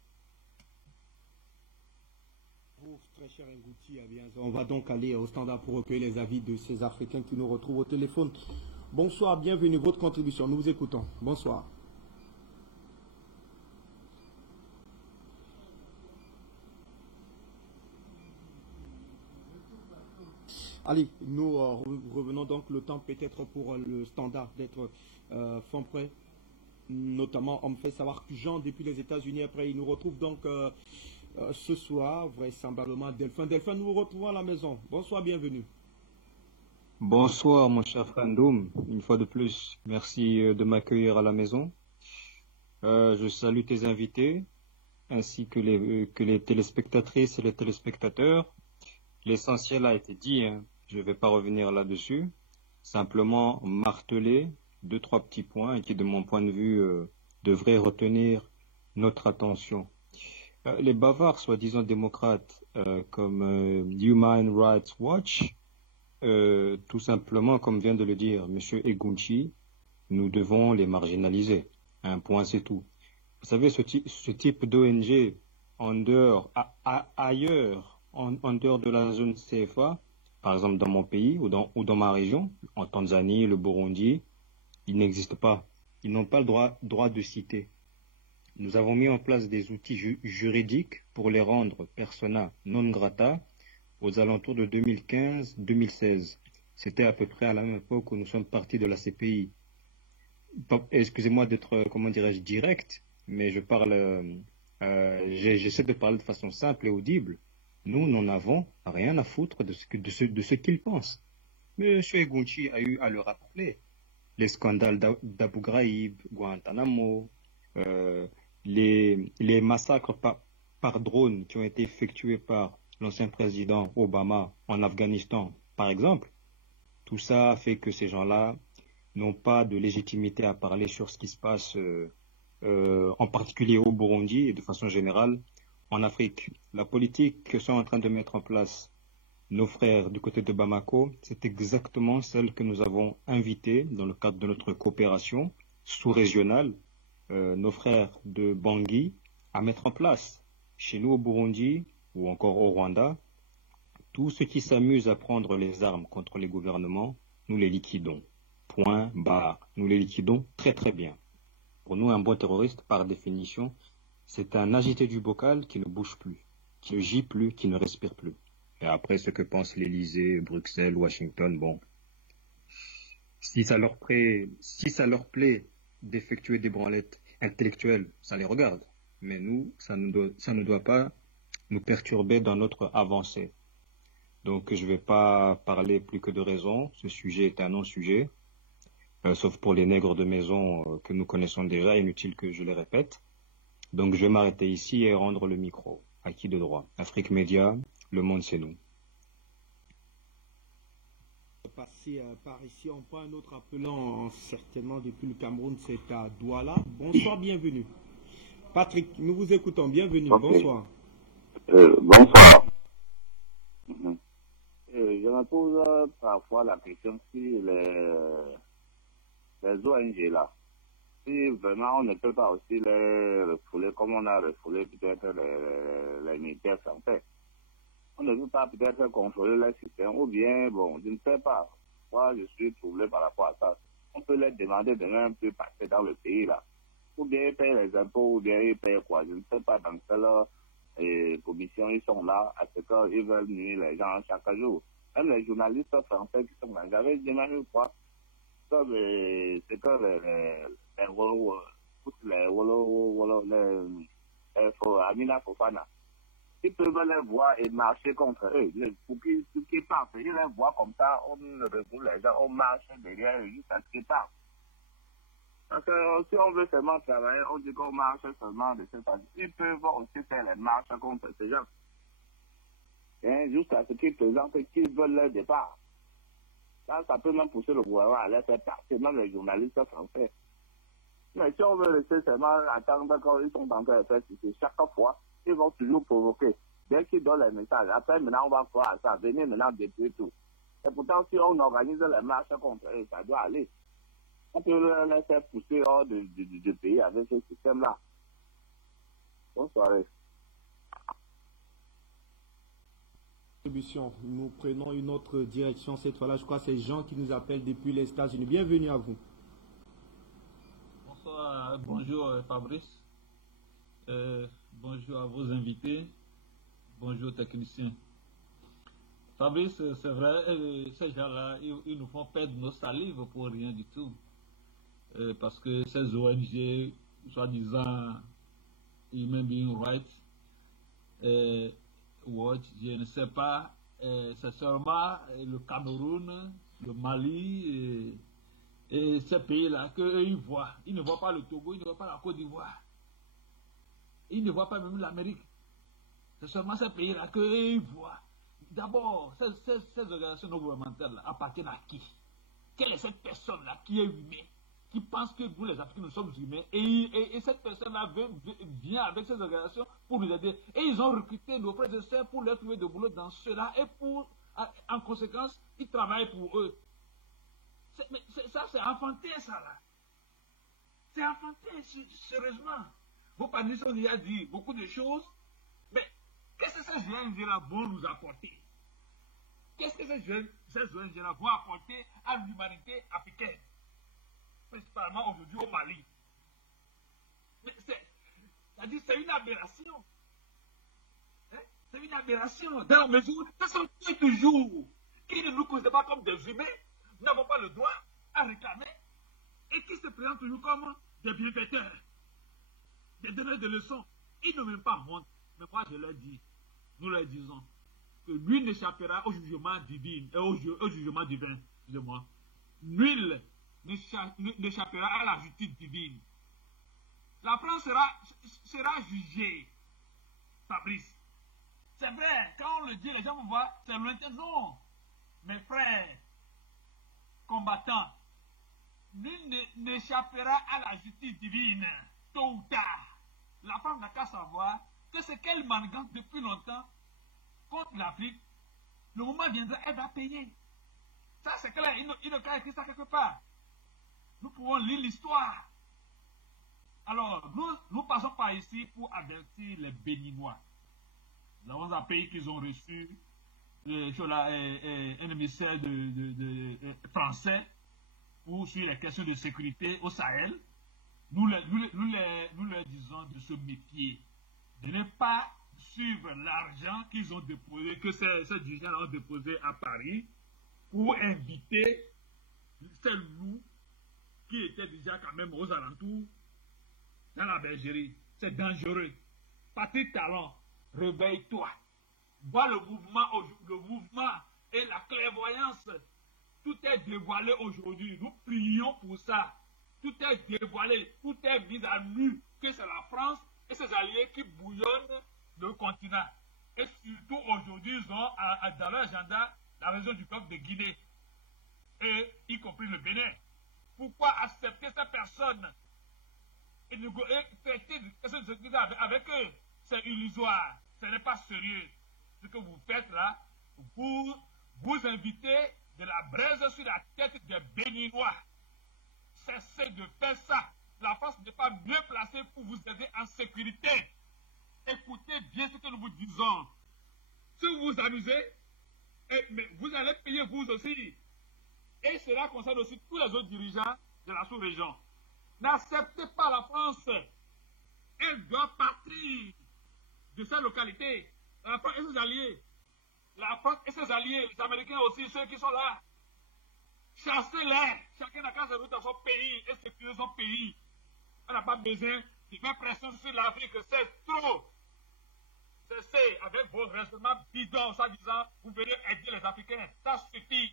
Très cher Ngouti, on va donc aller au standard pour recueillir les avis de ces Africains qui nous retrouvent au téléphone. Bonsoir, bienvenue, votre contribution, nous vous écoutons. Bonsoir. Allez, nous revenons donc le temps peut-être pour le standard d'être fond prêt. Notamment, on me fait savoir que Jean, depuis les États-Unis, après, il nous retrouve donc ce soir, vraisemblablement, Delphin. Delphin, nous vous retrouvons à la maison. Bonsoir, bienvenue. Bonsoir, mon cher Fandoum. Une fois de plus, merci de m'accueillir à la maison. Je salue tes invités, ainsi que les téléspectatrices et les téléspectateurs. L'essentiel a été dit, hein. Je ne vais pas revenir là-dessus. Simplement marteler 2-3 petits points qui, de mon point de vue, devraient retenir notre attention. Les bavards, soi-disant démocrates, comme Human Rights Watch, tout simplement, comme vient de le dire M. Egunci, nous devons les marginaliser. Un point, c'est tout. Vous savez, ce type d'ONG, ailleurs, en dehors de la zone CFA, par exemple dans mon pays ou dans ma région, en Tanzanie, le Burundi, ils n'existent pas. Ils n'ont pas le droit de citer. Nous avons mis en place des outils juridiques pour les rendre persona non grata aux alentours de 2015-2016. C'était à peu près à la même époque où nous sommes partis de la CPI. Excusez-moi d'être, comment dirais-je, direct, mais je parle, j'essaie de parler de façon simple et audible. Nous n'en avons rien à foutre de ce qu'ils pensent. Monsieur Egunci a eu à le rappeler. Les scandales d'Abu Ghraib, Guantanamo, les massacres par drone qui ont été effectués par l'ancien président Obama en Afghanistan, par exemple. Tout ça fait que ces gens-là n'ont pas de légitimité à parler sur ce qui se passe, en particulier au Burundi et de façon générale en Afrique. La politique que sont en train de mettre en place nos frères du côté de Bamako, c'est exactement celle que nous avons invitée dans le cadre de notre coopération sous-régionale, nos frères de Bangui, à mettre en place. Chez nous au Burundi ou encore au Rwanda, tous ceux qui s'amusent à prendre les armes contre les gouvernements, nous les liquidons. Point barre. Nous les liquidons très très bien. Pour nous, un bon terroriste, par définition, c'est un agité du bocal qui ne bouge plus, qui ne gît plus, qui ne respire plus. Et après, ce que pense l'Élysée, Bruxelles, Washington, bon. Si ça leur plaît d'effectuer des branlettes intellectuelles, ça les regarde. Mais nous, ça ne doit pas nous perturber dans notre avancée. Donc, je ne vais pas parler plus que de raison. Ce sujet est un non-sujet. Sauf pour les nègres de maison que nous connaissons déjà, inutile que je les répète. Donc je vais m'arrêter ici et rendre le micro. À qui de droit? Afrique Média, le monde c'est nous. Passer par ici, on prend un autre appelant certainement depuis le Cameroun, c'est à Douala. Bonsoir, bienvenue. Patrick, nous vous écoutons, bienvenue, okay. Bonsoir. Bonsoir. Je me pose parfois la question si les ONG là, si vraiment on ne peut pas aussi les refouler comme on a refoulé peut-être les militaires français. On ne peut pas peut-être contrôler les systèmes ou bien, bon, je ne sais pas. Moi, je suis troublé par rapport à ça. On peut leur demander de même peu passer dans le pays là. Ou bien ils payent les impôts, ou bien ils payent quoi. Je ne sais pas dans quelle commission ils sont là, à ce qu'ils veulent nuire les gens chaque jour. Même les journalistes français qui sont là, j'avais demandé quoi. Comme c'est que Amina Fofana, ils peuvent les voir et marcher contre eux. Pour qu'ils partent, ils les voient comme ça, on refoule les gens, on marche derrière eux jusqu'à ce qu'ils partent. Parce que si on veut seulement travailler, on dit qu'on marche seulement de cette façon. Ils peuvent aussi faire les marches contre ces gens. Jusqu'à ce qu'ils présentent qu'ils veulent leur départ. Là, ça peut même pousser le gouvernement à les faire partir, même les journalistes français. Mais si on veut rester seulement attendre quand ils sont en train de faire ceci, chaque fois, ils vont toujours provoquer. Dès qu'ils donnent les messages, après maintenant on va croire à ça, venez maintenant détruire tout. Et pourtant, si on organise les marches contre eux, ça doit aller. On peut les faire pousser hors du pays avec ce système-là. Bonne soirée. Nous prenons une autre direction cette fois-là. Je crois que c'est Jean qui nous appelle depuis les États-Unis. Bienvenue à vous. Bonsoir, bonjour Fabrice. Bonjour à vos invités. Bonjour techniciens. Fabrice, c'est vrai, ces gens-là, ils nous font perdre nos salives pour rien du tout. Parce que ces ONG, soi-disant Human Being Rights, Watch, je ne sais pas, c'est seulement le Cameroun, le Mali et ces pays-là qu'eux ils voient. Ils ne voient pas le Togo, ils ne voient pas la Côte d'Ivoire. Ils ne voient pas même l'Amérique. C'est seulement ces pays-là qu'eux ils voient. D'abord, ces organisations non gouvernementales appartiennent à qui? Quelle est cette personne-là qui est humaine, qui pense que nous les Africains nous sommes humains, et cette personne-là vient avec ces organisations pour nous aider. Et ils ont recruté nos frères et sœurs pour leur trouver de boulot dans cela, et en conséquence, ils travaillent pour eux. Ça, c'est enfantin, ça, là. C'est enfantin, sérieusement. Vos partenaires ont déjà dit beaucoup de choses, mais qu'est-ce que ces ONG-là vont nous apporter? Qu'est-ce que ces ONG-là vont apporter à l'humanité africaine? Principalement aujourd'hui au Mali. Mais c'est une aberration. Hein? C'est une aberration. Dans la mesure où ce sont toujours qui ne nous considèrent pas comme des humains, nous n'avons pas le droit à réclamer, et qui se présentent toujours comme des bienfaiteurs, des donneurs de leçons. Ils n'ont même pas honte. Mais moi je leur dis, nous leur disons, que lui n'échappera au jugement divin, au jugement divin, excusez-moi. Nul n'échappera à la justice divine. La France sera jugée, Fabrice. C'est vrai, quand on le dit, les gens vont voir, c'est lointain. Non, mes frères, combattants, nul n'échappera à la justice divine, tôt ou tard. La France n'a qu'à savoir que ce qu'elle manigance depuis longtemps contre l'Afrique, le moment viendra, elle va payer. Ça, c'est clair, il ne peut écrire ça quelque part. Nous pouvons lire l'histoire. Alors, nous passons par ici pour avertir les Béninois. Nous avons un pays qu'ils ont reçu, un émissaire français sur les questions de sécurité au Sahel. Nous leur disons de se méfier, de ne pas suivre l'argent qu'ils ont déposé, que ces dirigeants ont déposé à Paris pour inviter ces loups qui étaient déjà quand même aux alentours dans la bergerie. C'est dangereux. Patrick Talon, réveille-toi. Vois le mouvement et la clairvoyance. Tout est dévoilé aujourd'hui. Nous prions pour ça. Tout est dévoilé, tout est mis à nu, que c'est la France et ses alliés qui bouillonnent le continent. Et surtout aujourd'hui, ils ont dans leur agenda la région du peuple de Guinée, et y compris le Bénin. Pourquoi accepter ces personnes et traiter avec eux? C'est illusoire, ce n'est pas sérieux. Ce que vous faites là, vous invitez de la braise sur la tête des Béninois. Cessez de faire ça. La France n'est pas mieux placée pour vous aider en sécurité. Écoutez bien ce que nous vous disons. Si vous vous amusez, mais vous allez payer vous aussi. Et cela concerne aussi tous les autres dirigeants de la sous-région. N'acceptez pas la France. Elle doit partir de cette localité. La France et ses alliés. La France et ses alliés, les Américains aussi, ceux qui sont là. Chassez-les. Chacun n'a qu'à se rendre dans son pays et sécuriser son pays. On n'a pas besoin de faire pression sur l'Afrique. C'est trop. Cessez avec vos raisonnements bidons, en disant vous venez aider les Africains. Ça suffit.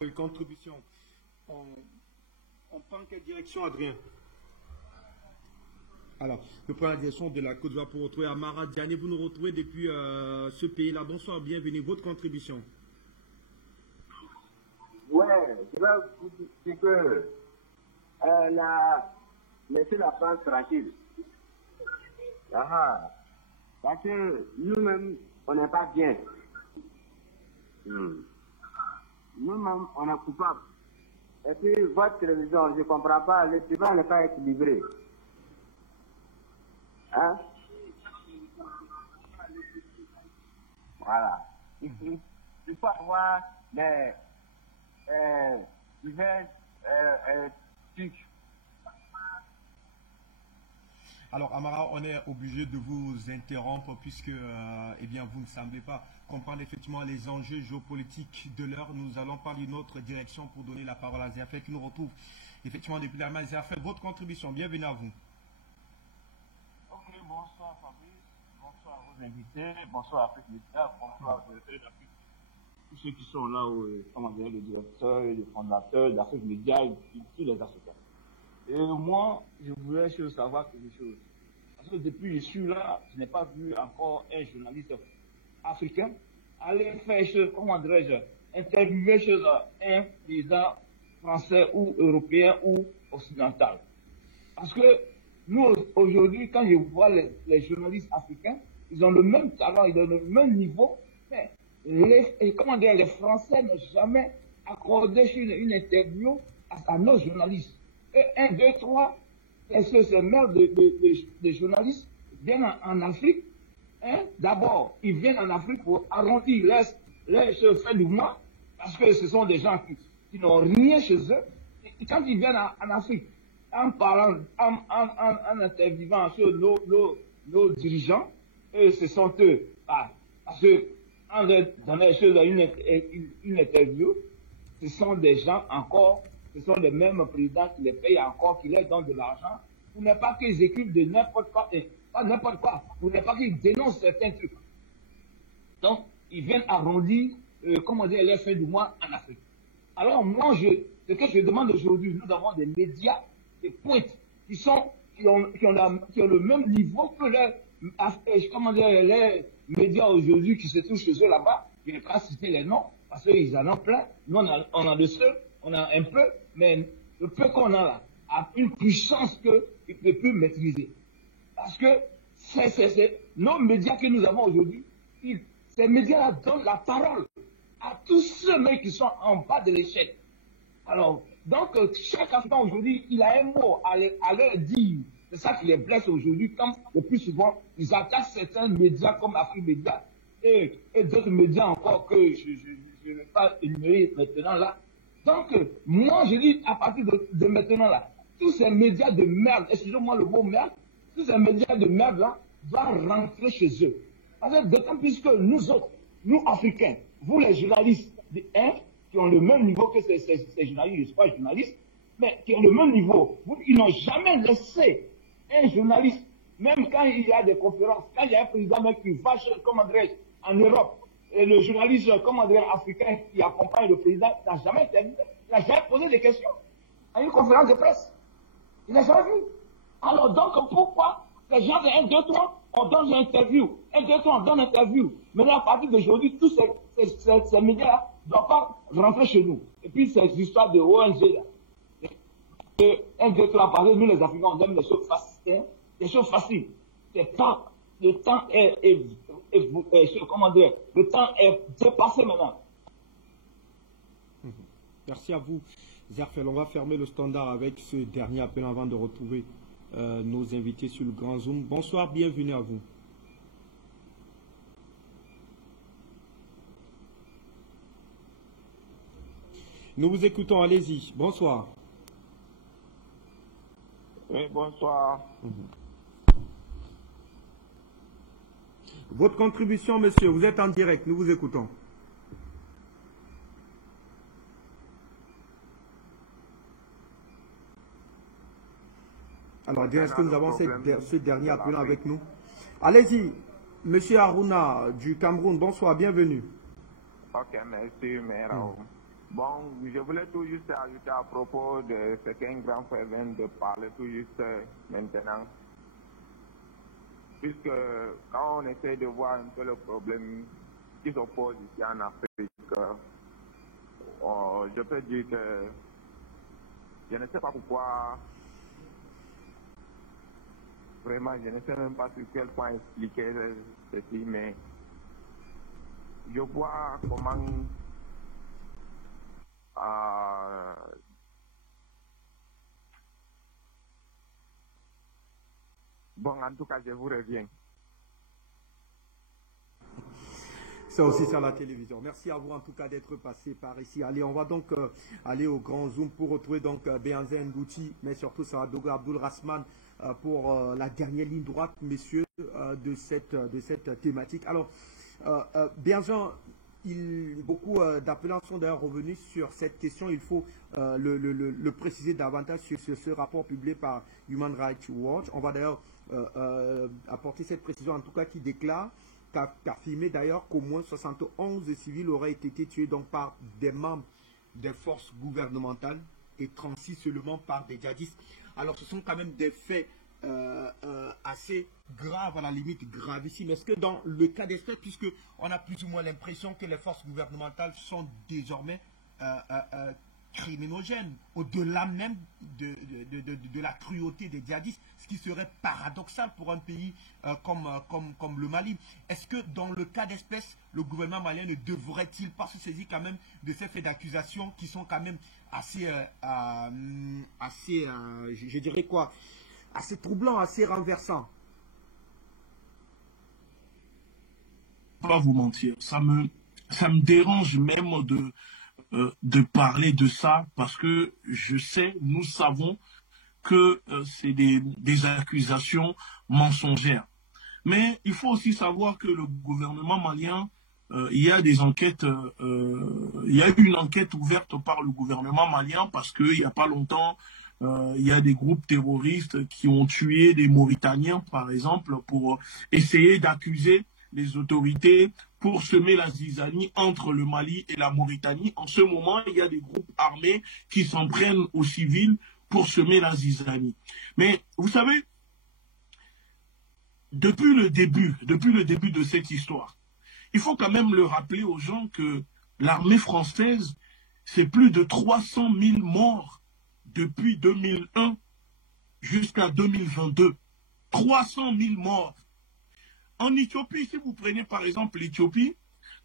Une contribution. On prend quelle direction, Adrien? Alors, nous prenons la direction de la Côte d'Ivoire pour retrouver Amara Diané. Vous nous retrouvez depuis ce pays-là. Bonsoir, bienvenue. Votre contribution. Ouais, je vais vous dire que laissez la France tranquille. Parce que nous-mêmes, on n'est pas bien. Nous-mêmes, on est coupable. Et puis, votre télévision, je ne comprends pas, le débat n'est pas équilibré. Hein? Voilà. Il faut avoir des divers trucs. Alors, Amara, on est obligé de vous interrompre puisque eh bien, vous ne semblez pas comprendre effectivement les enjeux géopolitiques de l'heure. Nous allons parler d'une autre direction pour donner la parole à Zerfel qui nous retrouve effectivement depuis l'Allemagne. Zerfel, votre contribution, bienvenue à vous. Ok, bonsoir Fabrice, bonsoir à vos invités, bonsoir à Afrique Média, bonsoir aux directeurs d'Afrique, tous ceux qui sont là, comment dire, les directeurs et les fondateurs d'Afrique Média et tous les Africains. Et moi, je voulais savoir quelque chose. Parce que depuis que je suis là, je n'ai pas vu encore un journaliste africain aller faire, comment dirais-je, interviewer chez un président français ou européen ou occidental. Parce que nous, aujourd'hui, quand je vois les journalistes africains, ils ont le même talent, ils ont le même niveau, mais les Français n'ont jamais accordé une interview à nos journalistes. Et 1, 2, 3, est-ce que ces mères de journalistes viennent en Afrique? Hein? D'abord, ils viennent en Afrique pour arrondir les fins du mois, parce que ce sont des gens qui n'ont rien chez eux. Et quand ils viennent en Afrique, en parlant, en interviewant sur nos dirigeants, et ce sont eux. Parce que en leur donnant une interview, ce sont des gens encore, ce sont les mêmes présidents qui les payent encore, qui leur donnent de l'argent. Pour ne pas qu'ils écrivent de n'importe quoi, pas n'importe quoi, pour ne pas qu'ils dénoncent certains trucs. Donc, ils viennent arrondir, les fins du mois en Afrique. Alors, moi, ce que je demande aujourd'hui, nous avons des médias, des pointes, qui ont le même niveau que les médias aujourd'hui qui se trouvent chez eux là-bas. Je ne vais pas citer les noms, parce qu'ils en ont plein. Nous, on a de ceux, on a un peu, mais le peu qu'on a là a une puissance qu'ils ne peuvent plus maîtriser. Parce que nos médias que nous avons aujourd'hui, ces médias-là donnent la parole à tous ceux mêmes qui sont en bas de l'échelle. Alors, donc, chaque Africain aujourd'hui, il a un mot à leur dire. C'est ça qui les blesse aujourd'hui, comme le plus souvent, ils attaquent certains médias comme Afrique Média et d'autres médias encore que je ne vais pas énumérer maintenant là. Donc, moi, je dis, à partir de maintenant là, tous ces médias de merde, excusez-moi le mot merde, tous ces médias de merde là, doivent rentrer chez eux. D'autant plus que nous autres, nous Africains, vous les journalistes, qui ont le même niveau que ces journalistes, je ne suis pas journaliste, mais qui ont le même niveau, ils n'ont jamais laissé un journaliste, même quand il y a des conférences, quand il y a un président même qui va en Europe, et le journaliste, africain qui accompagne le président, n'a jamais interviewé, il n'a jamais posé des questions à une conférence de presse. Il n'a jamais vu. Alors donc, pourquoi les gens de 1, 2, 3, on donne une interview, 1, 2, 3, on donne une interview. Maintenant, à partir d'aujourd'hui, tous ces médias ne doivent pas rentrer chez nous. Et puis, ces histoires de ONG, là. 1, 2, 3, par exemple, nous les Africains, on aime les choses faciles. Les choses faciles. Le temps est dépassé maintenant. Merci à vous, Zerfel. On va fermer le standard avec ce dernier appel avant de retrouver nos invités sur le Grand Zoom. Bonsoir, bienvenue à vous. Nous vous écoutons, allez-y. Bonsoir. Oui, bonsoir. Votre contribution, monsieur, vous êtes en direct, nous vous écoutons. Alors, est-ce que nous avons ce dernier appelant avec nous? Allez-y, monsieur Aruna du Cameroun, bonsoir, bienvenue. Ok, merci, Mero. Bon, je voulais tout juste ajouter à propos de ce qu'un grand frère vient de parler tout juste maintenant. Puisque quand on essaie de voir un peu le problème qui s'oppose ici en Afrique, je peux dire que je ne sais pas pourquoi, vraiment, je ne sais même pas sur quel point expliquer ceci, mais je vois comment bon, en tout cas, je vous reviens. C'est aussi sur la télévision. Merci à vous en tout cas d'être passé par ici. Allez, on va donc aller au grand zoom pour retrouver donc Béhanzin Ngouti, mais surtout Saradogo Abdul Rasman pour la dernière ligne droite, messieurs, de cette thématique. Alors, Béhanzin, beaucoup d'appelants sont d'ailleurs revenus sur cette question. Il faut le préciser davantage sur ce rapport publié par Human Rights Watch. On va d'ailleurs apporter cette précision, en tout cas, qui déclare qu'affirmé d'ailleurs qu'au moins 71 civils auraient été tués donc par des membres des forces gouvernementales et 36 seulement par des djihadistes. Alors ce sont quand même des faits assez graves, à la limite gravissimes. Est-ce que dans le cas d'espèce, puisque on a plus ou moins l'impression que les forces gouvernementales sont désormais criminogènes, au-delà même de la cruauté des djihadistes, ce qui serait paradoxal pour un pays comme le Mali. Est-ce que dans le cas d'espèce, le gouvernement malien ne devrait-il pas se saisir quand même de ces faits d'accusation qui sont quand même assez je dirais quoi, assez troublants, assez renversants? Pas vous mentir, ça me dérange même de parler de ça, parce que je sais, nous savons que c'est des accusations mensongères. Mais il faut aussi savoir que le gouvernement malien, il y a des enquêtes, il y a eu une enquête ouverte par le gouvernement malien parce qu'il n'y a pas longtemps, il y a des groupes terroristes qui ont tué des Mauritaniens, par exemple, pour essayer d'accuser les autorités pour semer la zizanie entre le Mali et la Mauritanie. En ce moment, il y a des groupes armés qui s'en prennent aux civils pour semer la zizanie. Mais vous savez, depuis le début de cette histoire, il faut quand même le rappeler aux gens que l'armée française, c'est plus de 300 000 morts depuis 2001 jusqu'à 2022. 300 000 morts. En Éthiopie, si vous prenez par exemple l'Éthiopie,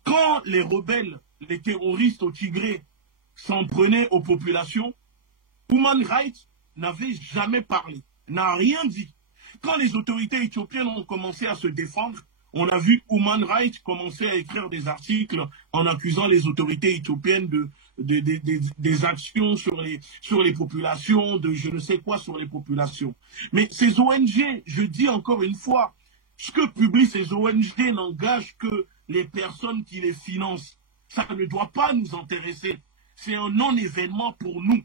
quand les rebelles, les terroristes au Tigré s'en prenaient aux populations, Human Rights n'avait jamais parlé, n'a rien dit. Quand les autorités éthiopiennes ont commencé à se défendre, on a vu Human Rights commencer à écrire des articles en accusant les autorités éthiopiennes des actions sur les populations, de je ne sais quoi sur les populations. Mais ces ONG, je dis encore une fois, ce que publient ces ONG n'engage que les personnes qui les financent. Ça ne doit pas nous intéresser. C'est un non-événement pour nous.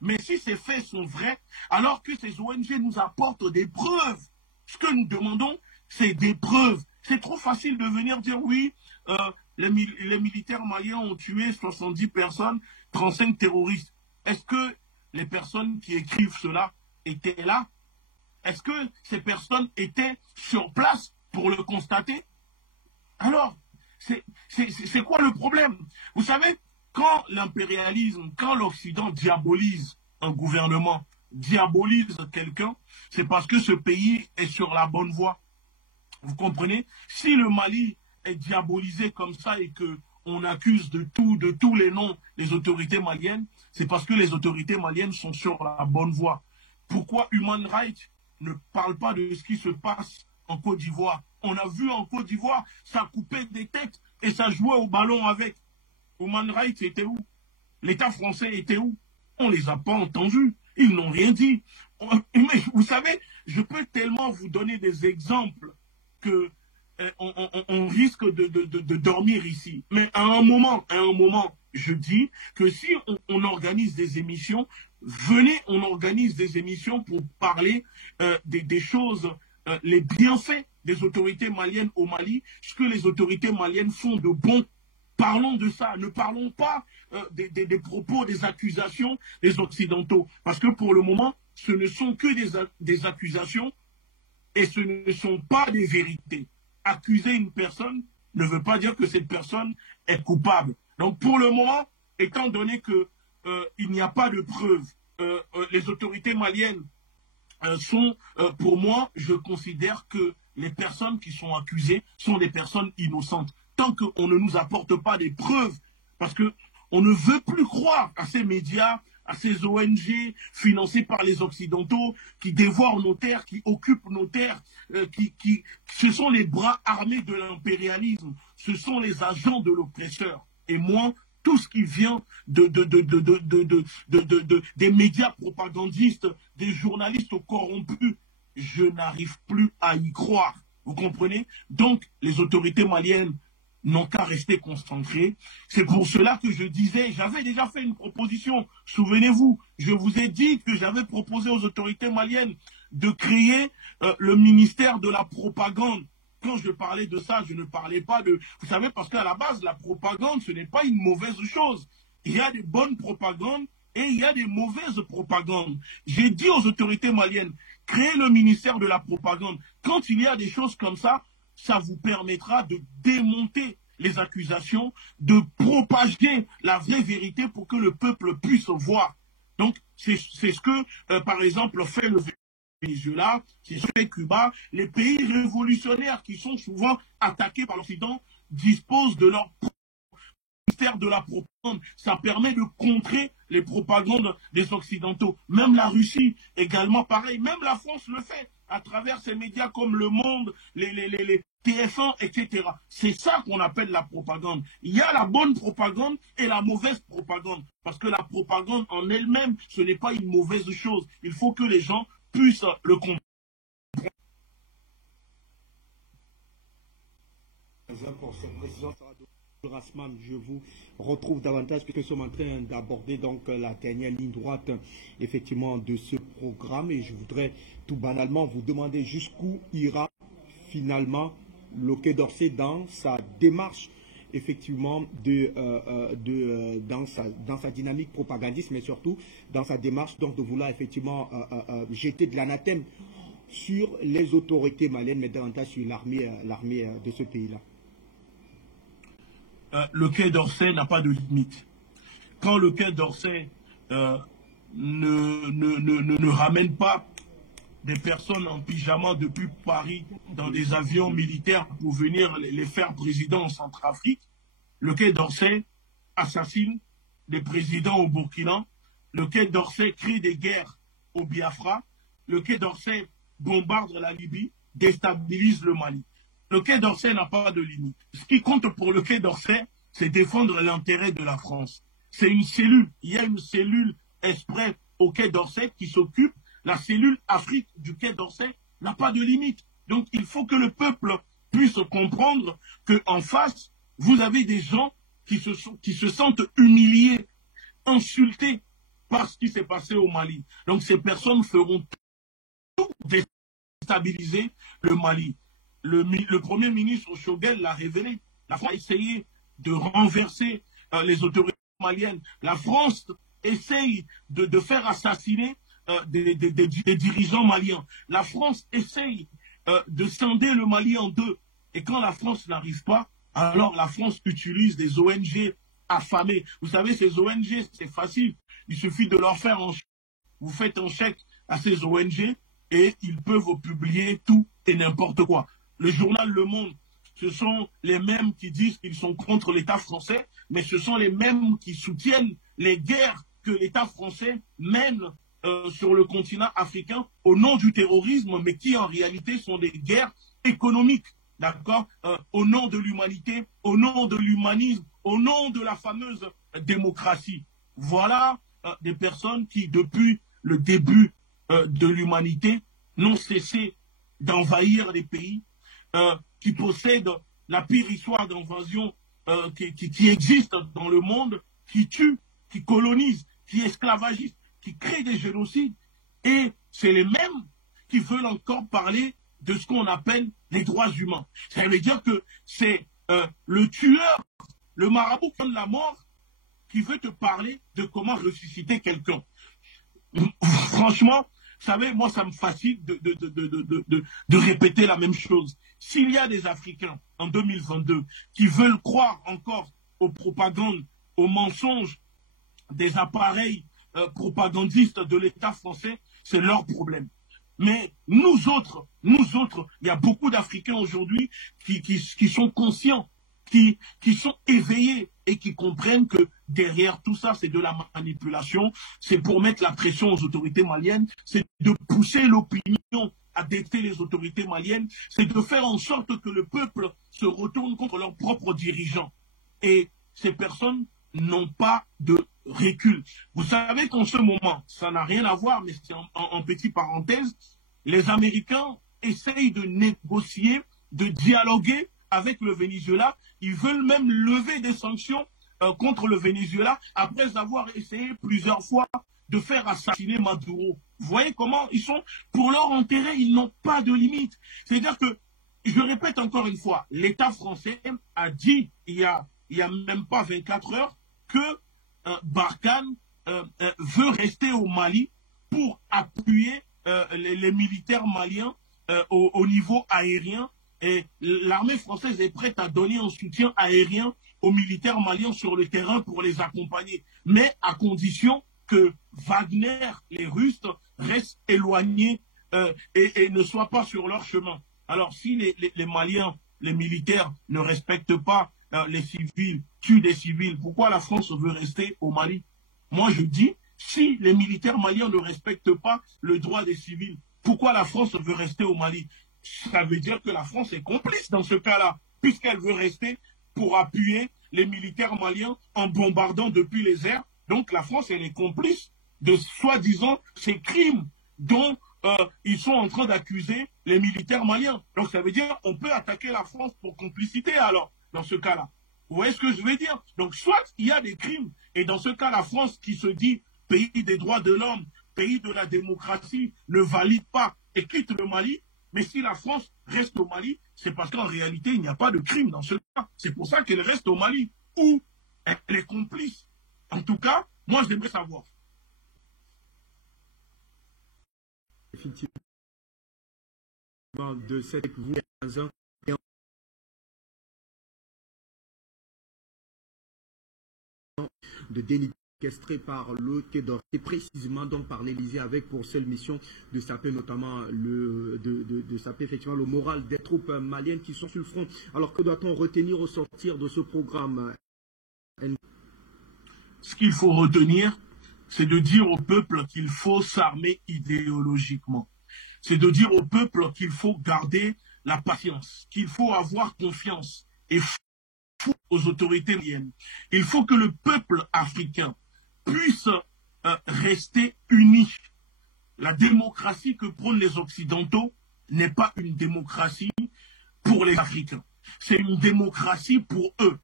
Mais si ces faits sont vrais, alors que ces ONG nous apportent des preuves, ce que nous demandons, c'est des preuves. C'est trop facile de venir dire oui, les militaires maliens ont tué 70 personnes, 35 terroristes. Est-ce que les personnes qui écrivent cela étaient là? Est-ce que ces personnes étaient sur place pour le constater? Alors, c'est quoi le problème? Vous savez, quand l'impérialisme, quand l'Occident diabolise un gouvernement, diabolise quelqu'un, c'est parce que ce pays est sur la bonne voie. Vous comprenez? Si le Mali est diabolisé comme ça et qu'on accuse de tous les noms les autorités maliennes, c'est parce que les autorités maliennes sont sur la bonne voie. Pourquoi Human Rights ne parle pas de ce qui se passe en Côte d'Ivoire? On a vu en Côte d'Ivoire, ça coupait des têtes et ça jouait au ballon avec. Human Rights était où? L'État français était où? On ne les a pas entendus. Ils n'ont rien dit. Mais vous savez, je peux tellement vous donner des exemples que on risque de dormir ici. Mais à un moment, je dis que si on organise des émissions, venez, on organise des émissions pour parler des choses, les bienfaits des autorités maliennes au Mali, ce que les autorités maliennes font de bon. Parlons de ça, ne parlons pas des propos, des accusations des Occidentaux. Parce que pour le moment, ce ne sont que des accusations et ce ne sont pas des vérités. Accuser une personne ne veut pas dire que cette personne est coupable. Donc pour le moment, étant donné qu'il n'y a pas de preuves, les autorités maliennes sont, pour moi, je considère que les personnes qui sont accusées sont des personnes innocentes. Tant qu'on ne nous apporte pas des preuves, parce qu'on ne veut plus croire à ces médias, à ces ONG financées par les Occidentaux, qui dévorent nos terres, qui occupent nos terres, ce sont les bras armés de l'impérialisme. ce sont les agents de l'oppresseur. Et moi, tout ce qui vient des médias propagandistes, des journalistes corrompus, je n'arrive plus à y croire. Vous comprenez? Donc, les autorités maliennes n'ont qu'à rester concentrées. C'est pour cela que je disais, j'avais déjà fait une proposition. Souvenez-vous, je vous ai dit que j'avais proposé aux autorités maliennes de créer le ministère de la propagande. Quand je parlais de ça, je ne parlais pas de... Vous savez, parce qu'à la base, la propagande, ce n'est pas une mauvaise chose. Il y a des bonnes propagandes et il y a des mauvaises propagandes. J'ai dit aux autorités maliennes, créez le ministère de la propagande. Quand il y a des choses comme ça, ça vous permettra de démonter les accusations, de propager la vraie vérité pour que le peuple puisse voir. Donc, c'est ce que, par exemple, fait le Venezuela, c'est ce que fait Cuba. Les pays révolutionnaires qui sont souvent attaqués par l'Occident disposent de leur ministère de la propagande. Ça permet de contrer les propagandes des Occidentaux. Même la Russie, également pareil. Même la France le fait à travers ces médias comme Le Monde, les TF1, etc. C'est ça qu'on appelle la propagande. Il y a la bonne propagande et la mauvaise propagande. Parce que la propagande en elle-même, ce n'est pas une mauvaise chose. Il faut que les gens puissent le comprendre. Pour cette précision, Rasman, je vous retrouve davantage puisque nous sommes en train d'aborder donc la dernière ligne droite effectivement de ce programme et je voudrais tout banalement vous demander jusqu'où ira finalement le Quai d'Orsay dans sa démarche effectivement dans sa dynamique propagandiste, mais surtout dans sa démarche donc de vouloir effectivement jeter de l'anathème sur les autorités maliennes, mais davantage sur l'armée de ce pays-là. Le Quai d'Orsay n'a pas de limite. Quand le Quai d'Orsay ne ramène pas des personnes en pyjama depuis Paris dans des avions militaires pour venir les faire présidents en Centrafrique, le Quai d'Orsay assassine des présidents au Burkina, le Quai d'Orsay crée des guerres au Biafra, le Quai d'Orsay bombarde la Libye, déstabilise le Mali. Le Quai d'Orsay n'a pas de limite. Ce qui compte pour le Quai d'Orsay, c'est défendre l'intérêt de la France. C'est une cellule. Il y a une cellule exprès au Quai d'Orsay qui s'occupe. La cellule Afrique du Quai d'Orsay n'a pas de limite. Donc il faut que le peuple puisse comprendre qu'en face, vous avez des gens qui se sentent humiliés, insultés par ce qui s'est passé au Mali. Donc ces personnes feront tout déstabiliser le Mali. Le Premier ministre Choguel l'a révélé. La France a essayé de renverser les autorités maliennes. La France essaye de faire assassiner des dirigeants maliens. La France essaye de scinder le Mali en deux. Et quand la France n'arrive pas, alors la France utilise des ONG affamées. Vous savez, ces ONG, c'est facile. Il suffit de leur faire un chèque. Vous faites un chèque à ces ONG et ils peuvent publier tout et n'importe quoi. Le journal Le Monde, ce sont les mêmes qui disent qu'ils sont contre l'État français, mais ce sont les mêmes qui soutiennent les guerres que l'État français mène sur le continent africain au nom du terrorisme, mais qui en réalité sont des guerres économiques, d'accord, au nom de l'humanité, au nom de l'humanisme, au nom de la fameuse démocratie. Voilà des personnes qui, depuis le début de l'humanité, n'ont cessé d'envahir les pays, qui possèdent la pire histoire d'invasion qui existe dans le monde, qui tue, qui colonise, qui esclavagise, qui crée des génocides. Et c'est les mêmes qui veulent encore parler de ce qu'on appelle les droits humains. Ça veut dire que c'est le tueur, le marabout qui donne la mort, qui veut te parler de comment ressusciter quelqu'un. Franchement, vous savez, moi, ça me fascine de répéter la même chose. S'il y a des Africains en 2022 qui veulent croire encore aux propagandes, aux mensonges des appareils propagandistes de l'État français, c'est leur problème. Mais nous autres, il y a beaucoup d'Africains aujourd'hui qui sont conscients, qui sont éveillés et qui comprennent que derrière tout ça, c'est de la manipulation, c'est pour mettre la pression aux autorités maliennes, c'est de pousser l'opinion à déter les autorités maliennes, c'est de faire en sorte que le peuple se retourne contre leurs propres dirigeants. Et ces personnes n'ont pas de recul. Vous savez qu'en ce moment, ça n'a rien à voir, mais c'est en petite parenthèse, les Américains essayent de négocier, de dialoguer avec le Venezuela. Ils veulent même lever des sanctions contre le Venezuela après avoir essayé plusieurs fois de faire assassiner Maduro. Vous voyez comment ils sont, pour leur intérêt, ils n'ont pas de limite. C'est-à-dire que, je répète encore une fois, l'État français a dit, il y a même pas 24 heures, que Barkhane veut rester au Mali pour appuyer les militaires maliens au niveau aérien. Et l'armée française est prête à donner un soutien aérien aux militaires maliens sur le terrain pour les accompagner. Mais à condition que Wagner, les Russes, restent éloignés et ne soient pas sur leur chemin. Alors si les Maliens, les militaires ne respectent pas les civils, tuent des civils, pourquoi la France veut rester au Mali? Moi je dis, si les militaires maliens ne respectent pas le droit des civils, pourquoi la France veut rester au Mali? Ça veut dire que la France est complice dans ce cas-là, puisqu'elle veut rester pour appuyer les militaires maliens en bombardant depuis les airs. Donc la France, elle est complice de soi-disant ces crimes dont ils sont en train d'accuser les militaires maliens. Donc ça veut dire qu'on peut attaquer la France pour complicité alors, dans ce cas-là. Vous voyez ce que je veux dire? Donc soit il y a des crimes, et dans ce cas, la France qui se dit pays des droits de l'homme, pays de la démocratie, ne valide pas et quitte le Mali. Mais si la France reste au Mali, c'est parce qu'en réalité, il n'y a pas de crime dans ce cas. C'est pour ça qu'elle reste au Mali, où elle est complice. En tout cas, moi, j'aimerais savoir. Effectivement, de cette de déni par le Quai d'Orsay, et précisément donc par l'Élysée, avec pour seule mission de saper notamment de saper effectivement le moral des troupes maliennes qui sont sur le front. Alors que doit-on retenir au sortir de ce programme? Ce qu'il faut retenir, c'est de dire au peuple qu'il faut s'armer idéologiquement. C'est de dire au peuple qu'il faut garder la patience, qu'il faut avoir confiance et aux autorités maliennes. Il faut que le peuple africain puisse rester unis. La démocratie que prônent les Occidentaux n'est pas une démocratie pour les Africains. C'est une démocratie pour eux.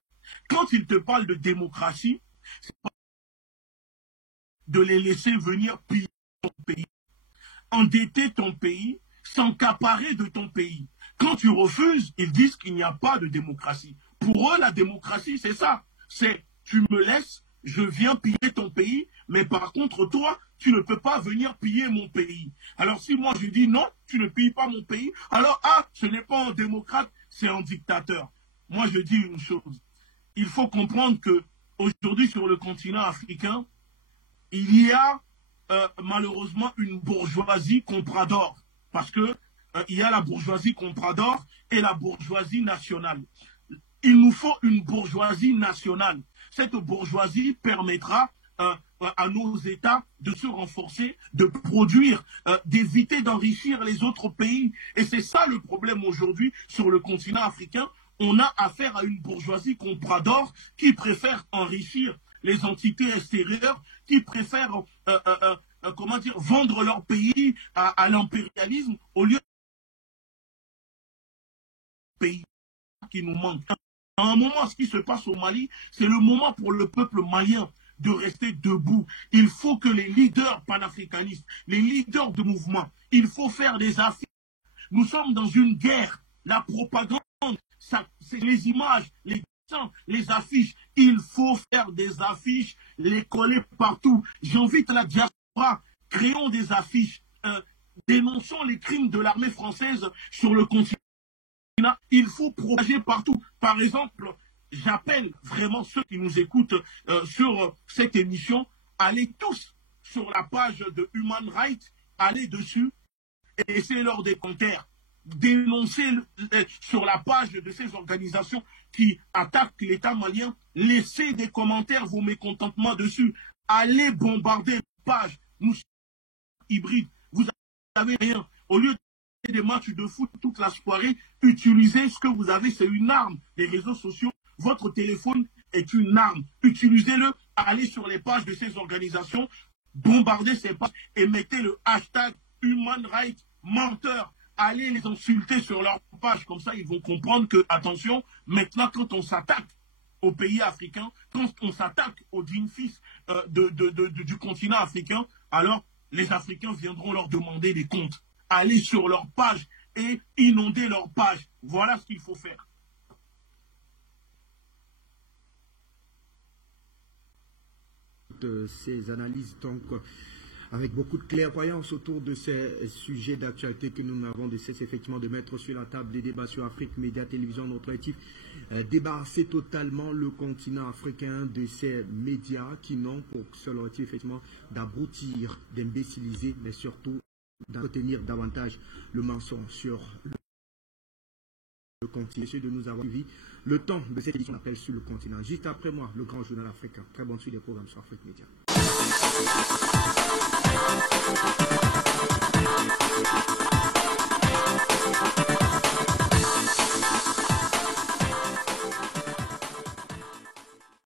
Quand ils te parlent de démocratie, c'est pas de les laisser venir piller ton pays, endetter ton pays, s'encaparer de ton pays. Quand tu refuses, ils disent qu'il n'y a pas de démocratie. Pour eux, la démocratie, c'est ça. C'est tu me laisses, je viens piller ton pays, mais par contre, toi, tu ne peux pas venir piller mon pays. Alors si moi je dis non, tu ne pilles pas mon pays, alors ce n'est pas un démocrate, c'est un dictateur. Moi je dis une chose, il faut comprendre que aujourd'hui sur le continent africain, il y a malheureusement une bourgeoisie comprador, parce que il y a la bourgeoisie comprador et la bourgeoisie nationale. Il nous faut une bourgeoisie nationale. Cette bourgeoisie permettra à nos États de se renforcer, de produire, d'éviter d'enrichir les autres pays. Et c'est ça le problème aujourd'hui sur le continent africain. On a affaire à une bourgeoisie comprador qui préfère enrichir les entités extérieures, qui préfèrent vendre leur pays à l'impérialisme au lieu de pays qui nous manque. À un moment, ce qui se passe au Mali, c'est le moment pour le peuple malien de rester debout. Il faut que les leaders panafricanistes, les leaders de mouvement, il faut faire des affiches. Nous sommes dans une guerre. La propagande, c'est les images, les dessins, les affiches. Il faut faire des affiches, les coller partout. J'invite la diaspora, créons des affiches, dénonçons les crimes de l'armée française sur le continent. Il faut propager partout. Par exemple, j'appelle vraiment ceux qui nous écoutent sur cette émission, allez tous sur la page de Human Rights, allez dessus et laissez leur des commentaires. Dénoncez sur la page de ces organisations qui attaquent l'État malien, laissez des commentaires, vos mécontentements dessus. Allez bombarder la page. Nous sommes hybrides. Vous n'avez rien. Au lieu des matchs de foot toute la soirée, utilisez ce que vous avez, c'est une arme. Les réseaux sociaux, votre téléphone est une arme. Utilisez-le, allez sur les pages de ces organisations, bombardez ces pages et mettez le hashtag Human Rights Menteur. Allez les insulter sur leur page, comme ça ils vont comprendre que, attention, maintenant quand on s'attaque aux pays africains, quand on s'attaque aux dignes fils du continent africain, alors les Africains viendront leur demander des comptes. Allez sur leur page et inonder leur page. Voilà ce qu'il faut faire. Ces analyses, donc, avec beaucoup de clairvoyance autour de ces sujets d'actualité que nous n'avons de cesse effectivement de mettre sur la table des débats sur Afrique Média Télévision. Notre objectif, débarrasser totalement le continent africain de ces médias qui n'ont pour seul objectif effectivement d'abrutir, d'imbéciliser, mais surtout d'entretenir davantage le mensonge sur le continent. Monsieur de nous avoir suivi le temps de cette édition d'appel sur le continent. Juste après moi, le grand journal africain. Très bonne suite des programmes sur Afrique Média.